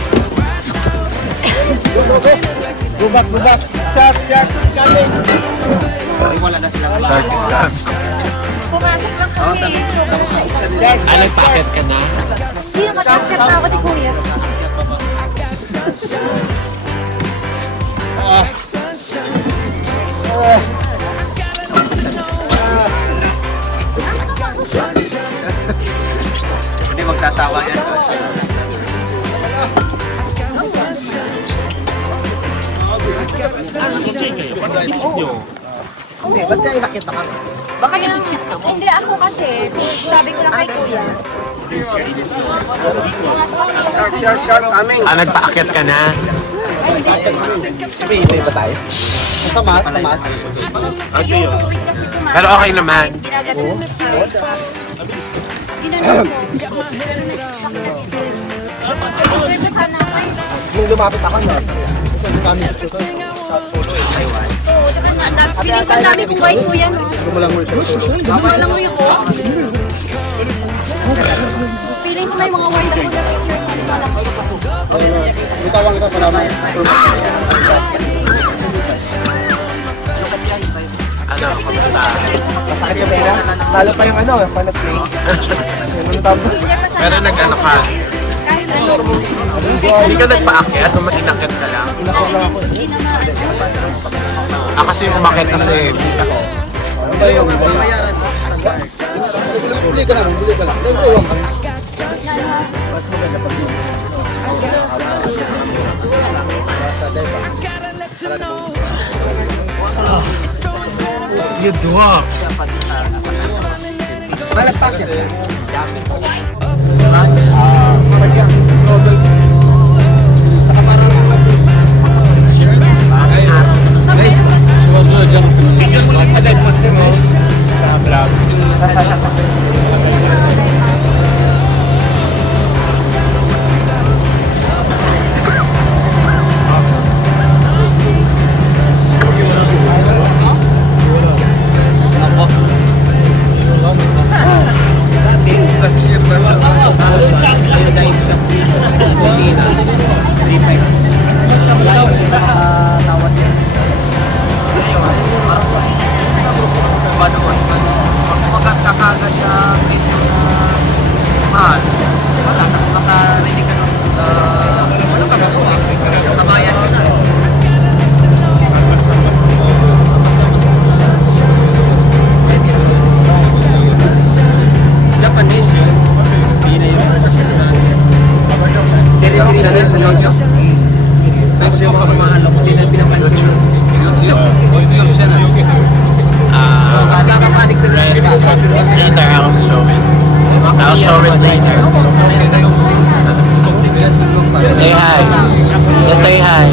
Go back. Shot, galing. Wala na sila. Shark stab. Pumasok lang kami. Nagpaakit ka na? Hindi naman akit na ako ni Kuya. Hindi magsasawa yan. Bilis nyo. Hindi, ba't kayo nakita ka? Hindi ako kasi, sabi ko lang kay Kuya. Nagpaakit ka na? Ay, hindi. May ba tayo? Sa mas. Okay yun. Pero okay naman. Nung lumapit ako, no? Kami ito. Piling ko dami kong white Kuya, no? Sumulang mo ito. Alam mo yung ko? Piling ko may mga white ako na picture. Butawang isa pa naman. Ano, kamusta? Masakit sa pera. Talo pa yung panag-play. Ano tawag? Pero nag-ano ka? Kahit ano. Hindi ka nagpaakyat o inakit ka lang? Inakot lang ako. Hindi naman. Kasi umakit kasi Bili ka lang, bili ka lang. Dalawang ka. Gotta let you know. You drop. Malagpak yan. Bigyan mo lang agad poste mo sa vlog. Maganda ka agad sa presyo na mahal. Makarinig ka ng ano ka gagawa? Kamayan ka na. Japanese yun. Hindi na yun. Delivery sa Lodyo. Kasi yung mga ano, hindi na pinapansin. Basta kapalik ko na Later, I'll show it. I'll show it later. Say hi. Just say hi.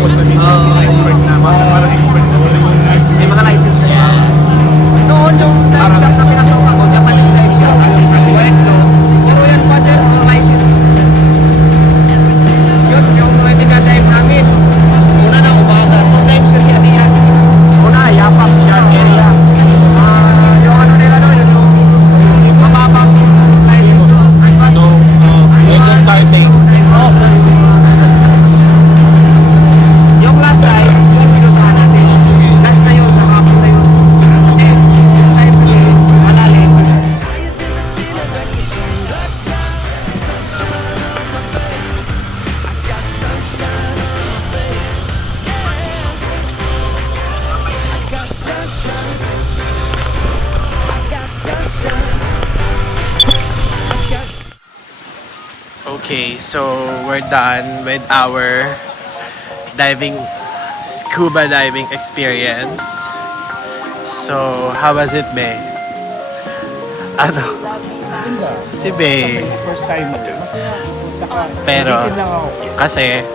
May mga license na yan. Noon yung dive shop na pinasok ako, Japanese dive shop. Pero yan pa sir, yung license. Yun, yung pwede na dive namin. Una na umaga. 2 times kasi ano yan. Una, Yapak, Shark area. Yung ano nila no, yung mababang license to. We're just starting. Yung last time, yung pinusahan natin. Last na yun, sa kapon na yun. Kasi, yung time kasi, malalim. I got sunshine. I got sunshine. I got Okay, so we're done with our scuba diving experience. So, how was it, Be? Ano? Si Be. First time mo. Masaya ako. Saka, Pero, bitin lang ako. kasi,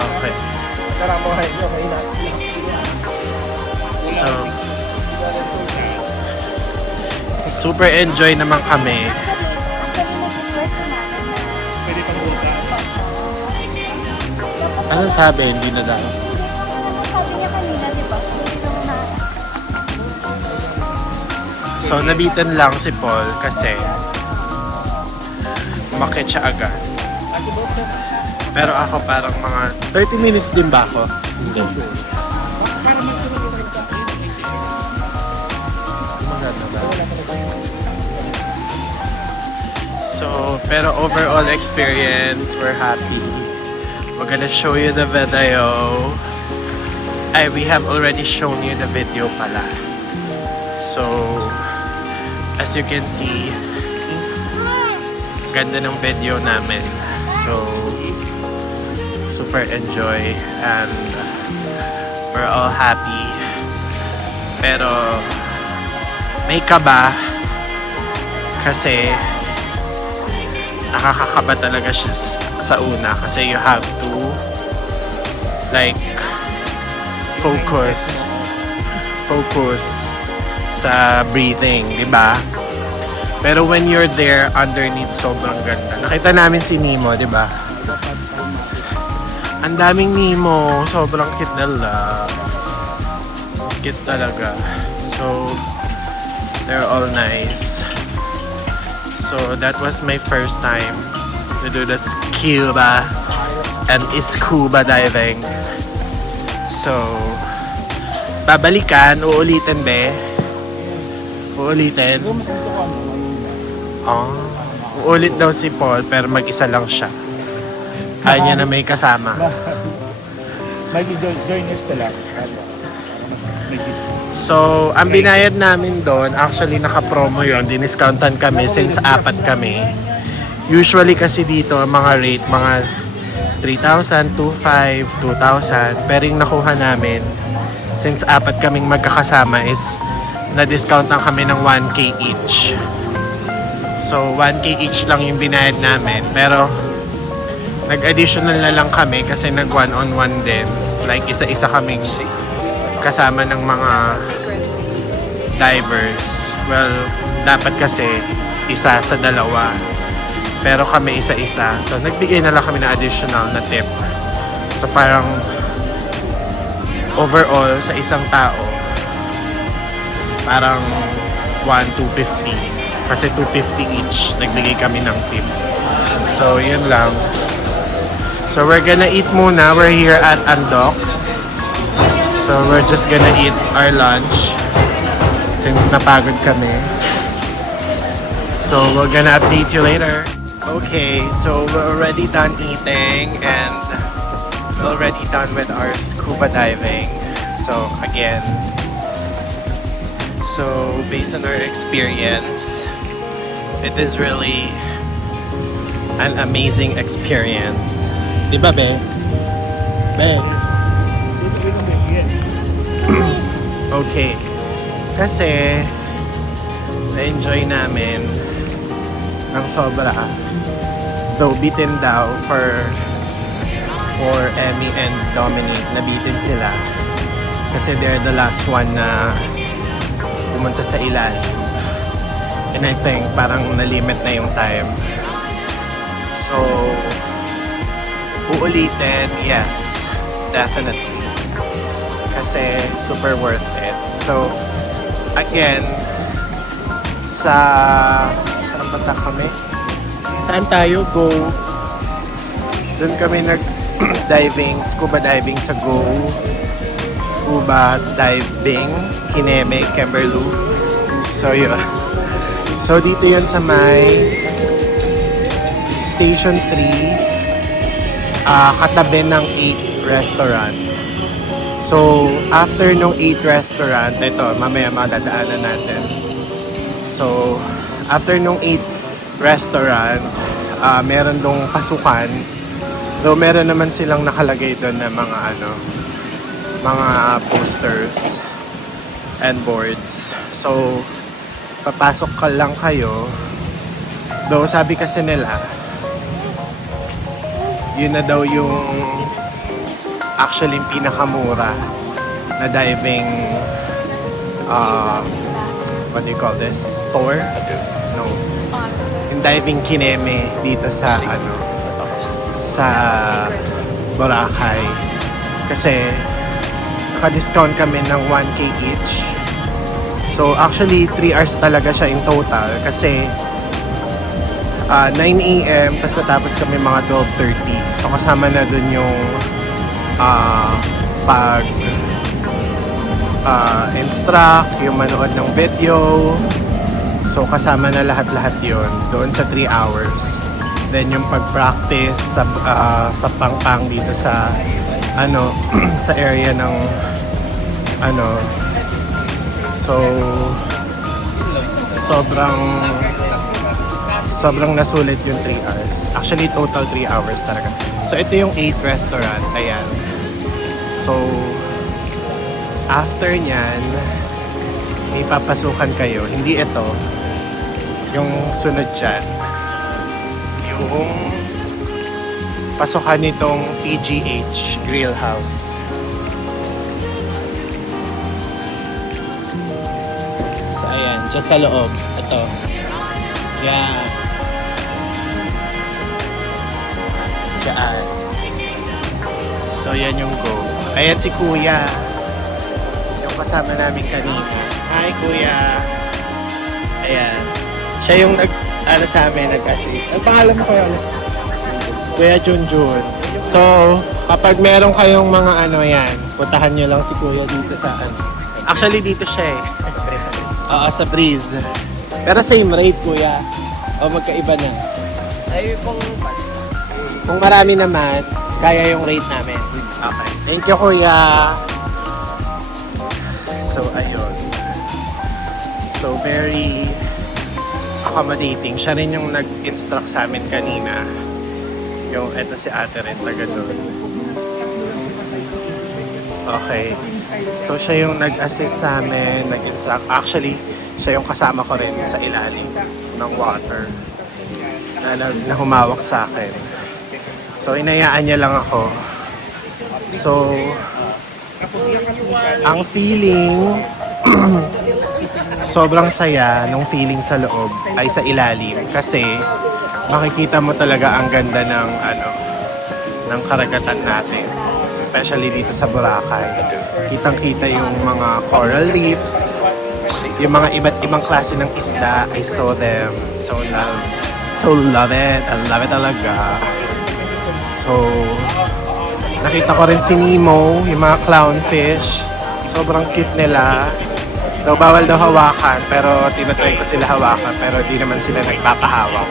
okay. Tara mo, nyo, kayo So, super enjoy naman kami. Pwede pang buka. Ano sabi? Hindi na daw. Sabi niya kanina, di ba? Hindi naman na. So, nabitan lang si Paul kasi umakyat siya agad. Pero ako parang mga 30 minutes din ba ako? Maganda ba? So, pero overall experience, we're happy. We're gonna show you the video. We have already shown you the video pala. So, as you can see, ganda ng video namin. So, super enjoy and we're all happy. Pero, may kaba kasi nakakakaba talaga siya sa una kasi you have to like focus sa breathing, di ba? Pero when you're there underneath, sobrang ganda. Nakita namin si Nemo, di ba? Ang daming Nemo, sobrang cute nila. Cute talaga. So, they're all nice. So, that was my first time to do the scuba and scuba diving. So, babalikan, uulitin be. Uulitin. Oh, uulit daw si Paul pero mag-isa lang siya. Ayaw niya na may kasama. Mikey, join us na lang. Mas may discount. So, ang binayad namin doon, actually naka-promo yun. Diniscountan kami since 4 kami. Usually kasi dito, ang mga rate, mga 3,000, 2,500, 2,000. Pero yung nakuha namin, since 4 kaming magkakasama is na-discount lang kami ng 1K each. So, 1K each lang yung binayad namin. Pero, nag-additional na lang kami kasi nag one-on-one din. Like, isa-isa kaming kasama ng mga divers. Well, dapat kasi isa sa dalawa. Pero kami isa-isa. So, nagbigay na lang kami ng additional na tip. So, parang overall, sa isang tao, parang 250. Kasi 250 each. Nagbigay kami ng tip. So, yun lang. So, we're gonna eat muna. We're here at Andox. So, we're just gonna eat our lunch since napagod kami. So, we're gonna update you later. Okay, so we're already done eating and we're already done with our scuba diving. So, again, based on our experience, it is really an amazing experience. Diba, Be? Be? Okay. Kasi, na-enjoy namin ng sobra. Though bitin daw for Emmy and Dominic, nabitin sila. Kasi they're the last one na pumunta sa ilan. And I think parang na-limit na yung time. So, uulitin, yes. Definitely. Kasi super worth it. So, again, saan punta kami? Saan tayo? Go. Doon kami nag-diving, scuba diving sa Go. Scuba diving, Kineme, Kemberloo. So, yun. So, dito yun sa may Station 3, katabi ng 8 restaurant. So, after nung 8 restaurant, ito, mamaya madadaanan natin. So, after nung 8 restaurant, meron dong pasukan. Though meron naman silang nakalagay doon na mga posters and boards. So, papasok ka lang kayo. Though sabi kasi nila, yun na daw yung actually pinakamura na diving what do you call this? Store? No. Yung diving Kineme dito sa sa Boracay. Kasi naka-discount kami ng 1K each. So actually 3 hours talaga siya in total kasi 9 AM tapos natapos kami mga 12:30. So kasama na dun yung pag instruct, yung manood ng video. So kasama na lahat-lahat yun doon sa 3 hours. Then yung pag-practice sa pangpang dito sa sa area ng so sobrang nasulit yung 3 hours. Actually total 3 hours talaga. So ito yung 8 restaurant, ayan. So after nyan, may papasukan kayo. Hindi ito. Yung sunod dyan. Yung pasukan nitong PGH Grill House. So ayan, dyan sa loob. Ito. Yan. Dyan. So yan yung go. Ayan si Kuya. Yung kasama namin kanina. Hi Kuya. Ayan. Siya yung sa amin, nag-assist. Ang pangalan mo kayo? Kuya Junjun. So, kapag meron kayong mga yan, puntahan nyo lang si Kuya dito sa Actually, dito siya eh. Oo, sa Breeze. Pero same rate, Kuya. O magkaiba na. Ay, Kung marami naman, kaya yung rate namin. Okay. Thank you, Kuya. So, ayun. So, very accommodating. Siya rin yung nag-instruct sa amin kanina. Yung, eto si ate rin, taga doon. Okay. So, siya yung nag-assist sa amin, nag-instruct. Actually, siya yung kasama ko rin sa ilalim ng water na humawak sa akin. So, inayaan niya lang ako. So, ang feeling, sobrang saya nung feeling sa loob ay sa ilalim kasi makikita mo talaga ang ganda ng karagatan natin, especially dito sa Boracay. Kitang-kita yung mga coral reefs, yung mga iba't ibang klase ng isda. I saw them. So love it. I love it talaga. So, nakita ko rin si Nemo, yung mga clownfish. Sobrang cute nila. Though bawal daw hawakan, pero tinatry ko sila hawakan, pero di naman sila nagpapahawak.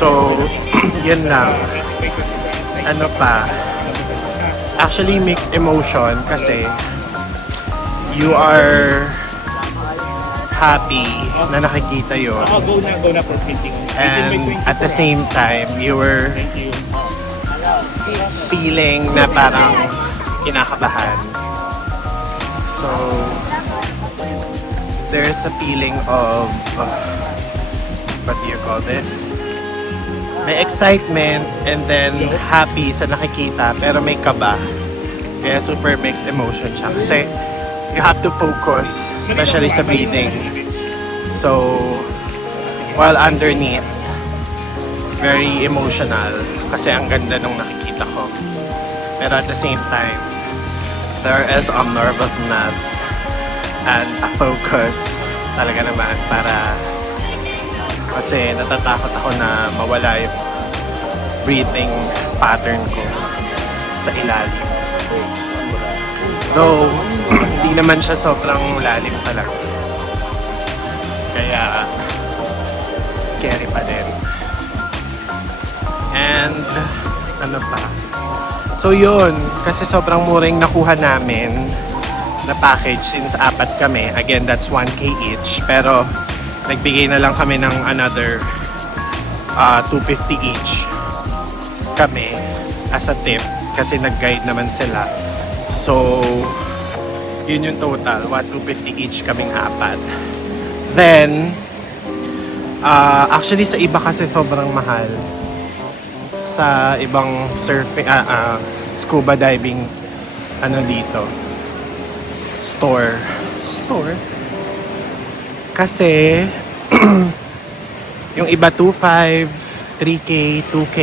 So, yun lang. Ano pa? Actually, mixed emotion kasi you are happy na nakikita yun. Go na for printing. And at the same time, you were Thank you. feeling na parang kinakabahan. So, there's a feeling of, what do you call this? May excitement and then happy sa nakikita pero may kaba. Kaya super mixed emotion siya. Kasi you have to focus, especially sa breathing. So, while underneath, very emotional kasi ang ganda nung nakikita ko. Pero at the same time, there is a nervousness and a focus talaga naman para kasi natatakot ako na mawala yung breathing pattern ko sa ilalim. Though, hindi naman siya sobrang lalim talaga. Kaya, carry pa din. And, ano pa? So yun, kasi sobrang muring nakuha namin na package since apat kami. Again, that's 1K each. Pero, nagbigay na lang kami ng another 250 each kami as a tip kasi nag-guide naman sila. So, yun yung total. 250 each kaming apat. Then, actually sa iba kasi sobrang mahal. Sa ibang surfing, scuba diving, dito. Store. Kasi, yung iba 2.5, 3K, 2K.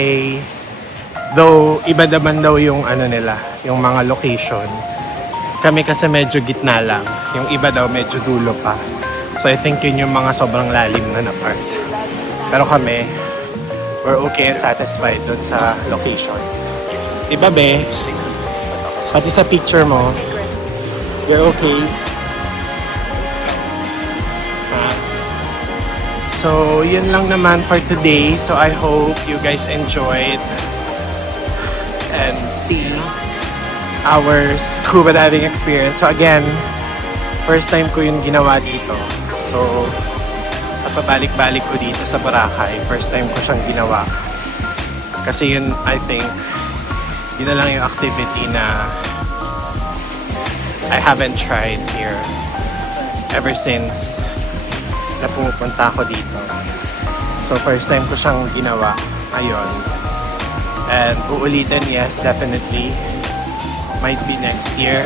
Though, iba naman daw yung nila, yung mga location. Kami kasi medyo gitna lang. Yung iba daw medyo dulo pa. So, I think yun yung mga sobrang lalim na part. Pero kami, we're okay and satisfied dun sa location. Diba, be? Pati sa picture mo, you're okay? So, yun lang naman for today. So, I hope you guys enjoyed and see our scuba diving experience. So, again, first time ko yung ginawa dito. So, sa pabalik-balik ko dito sa Boracay, first time ko siyang ginawa. Kasi yun, I think, yun na lang yung activity na I haven't tried here ever since na pumupunta ako dito. So, first time ko siyang ginawa ngayon. And uulitin, yes, definitely. Might be next year.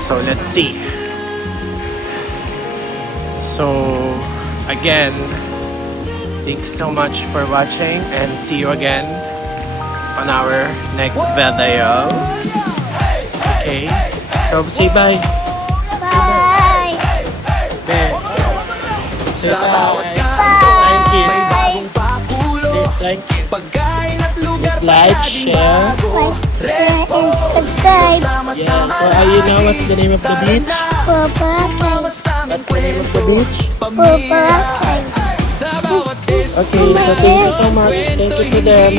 So, let's see. So, again, thank you so much for watching and see you again on our next video. Okay, so say bye. Bye! Okay. Say bye. Thank you. Thank you. Like, share. Subscribe! Yeah, so you know what's the name of the beach? Boracay! What's the name of the beach? Boracay! Okay, so thank you so much. Thank you to them.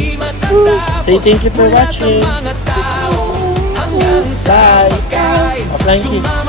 Say thank you for watching. Bye. Offline kids.